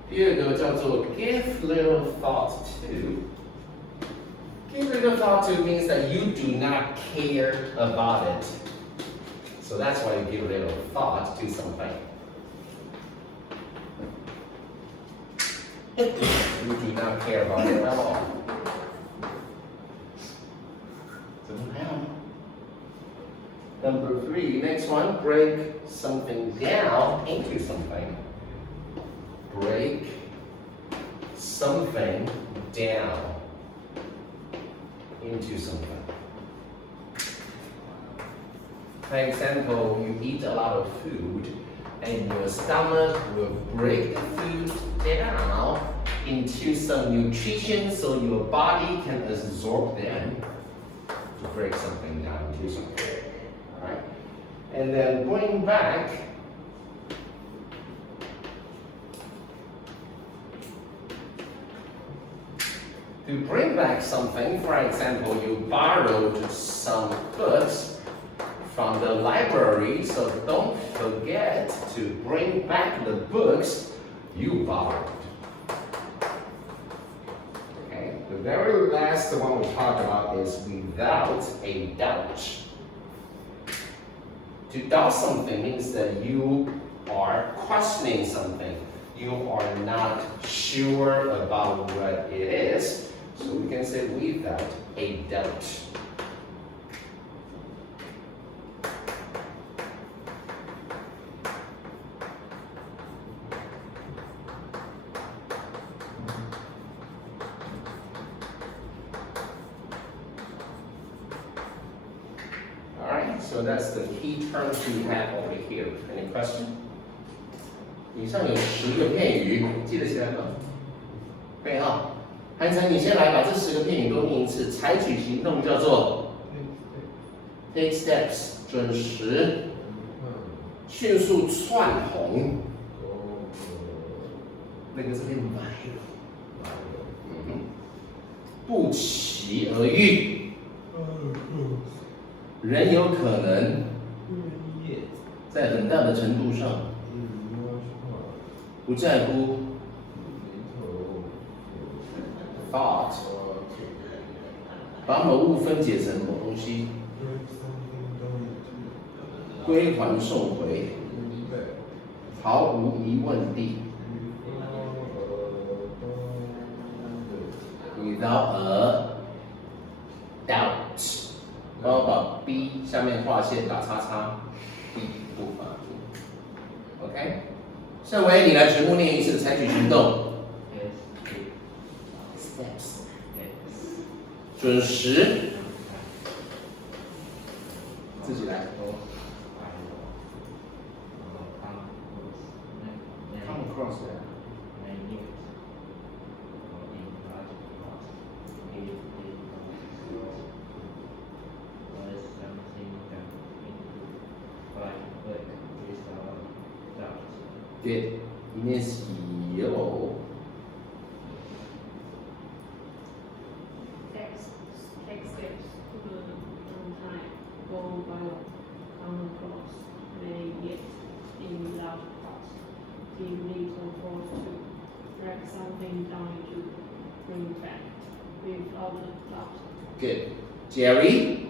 第二个叫做 give little thought to。Give little thought to means that you do not care about it. So that's why you give little thought to something. You do not care about it at all. 怎么样 Number 3, next one, break something down into something. Break something down into something. For example, you eat a lot of food and your stomach will break the food down into some nutrition so your body can absorb them to break something down into something. Alright? And then going back, to bring back something, for example, you borrowed some books from the library, so don't forget to bring back the books you borrowed. Okay, the very last one we talk about is without a doubt. To doubt something means that you are questioning something. You are not sure about what it is. So we can say without a doubt. Alright, so that's the key terms we have over here. Any question? 以上有10个片语，记得起来吗？可以哈。韩晨，你先来把这10个片语都念一次。采取行动叫做 take steps， 准时，迅速窜红，那个是变白了。不期而遇，人有可能在很大的程度上不在乎 thought， 把某物分解成某东西，归还送回，毫无疑问地 ，without a doubt， 然后把 B 下面划线打叉叉 ，B 不发音 ，OK。盛伟，你来全部念一次，采取行动。 Steps. 准时。自己来。Come across that. Good. It means yellow. Take steps on time, go by come across, may yet in large parts. Give little force to drag something down to bring back without a doubt. Good. Jerry.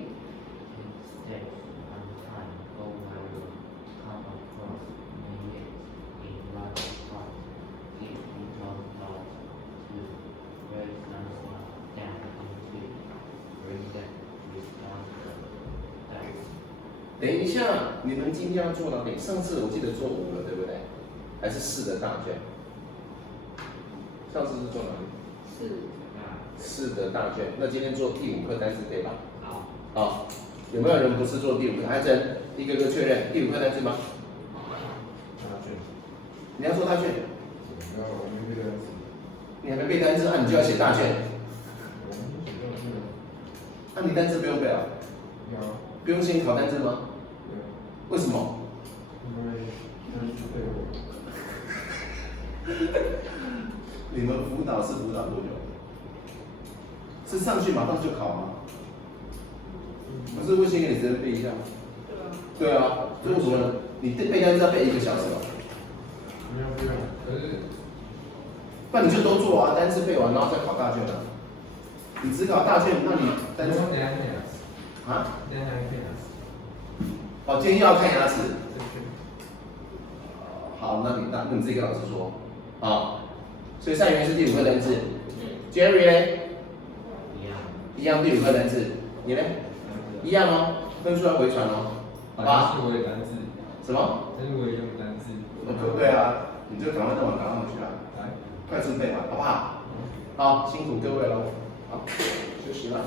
等一下，你们今天要做哪里？上次我记得做5了，对不对？还是4的大卷？上次是做哪里？4的大卷。那今天做第5课单词可以吧？好。有没有人不是做第5课？还真一个个确认第5课单词吗？大卷。你要做大卷？然后我们背单词。你还没背单词，你就要写大卷。我们写大卷。那你单词不用背啊？要。不用先考单词吗？对。为什么？因为单词背过。你们辅导是辅导多久？是上去马上就考吗？不是会先给你时间背一下吗？对啊，所以为什么呢？你背单词要背1个小时哦。没有不用，可是，不然你就都做啊，单词背完然后再考大卷啊。你只考大卷，那你单词等下看牙齿。啊？等下看牙齿。哦，今天又要看牙齿。好，那你自己跟老师说啊。所以上一元是第5课单词。Jerry 呢？一样第5课单词。你呢？一样哦，分数要回传哦，好吧？是我的单字。什么？但是我也用单字。对啊，你就赶快弄完，赶快回去啊，来，快速背完，好不好？好，辛苦各位喽，好，休息了。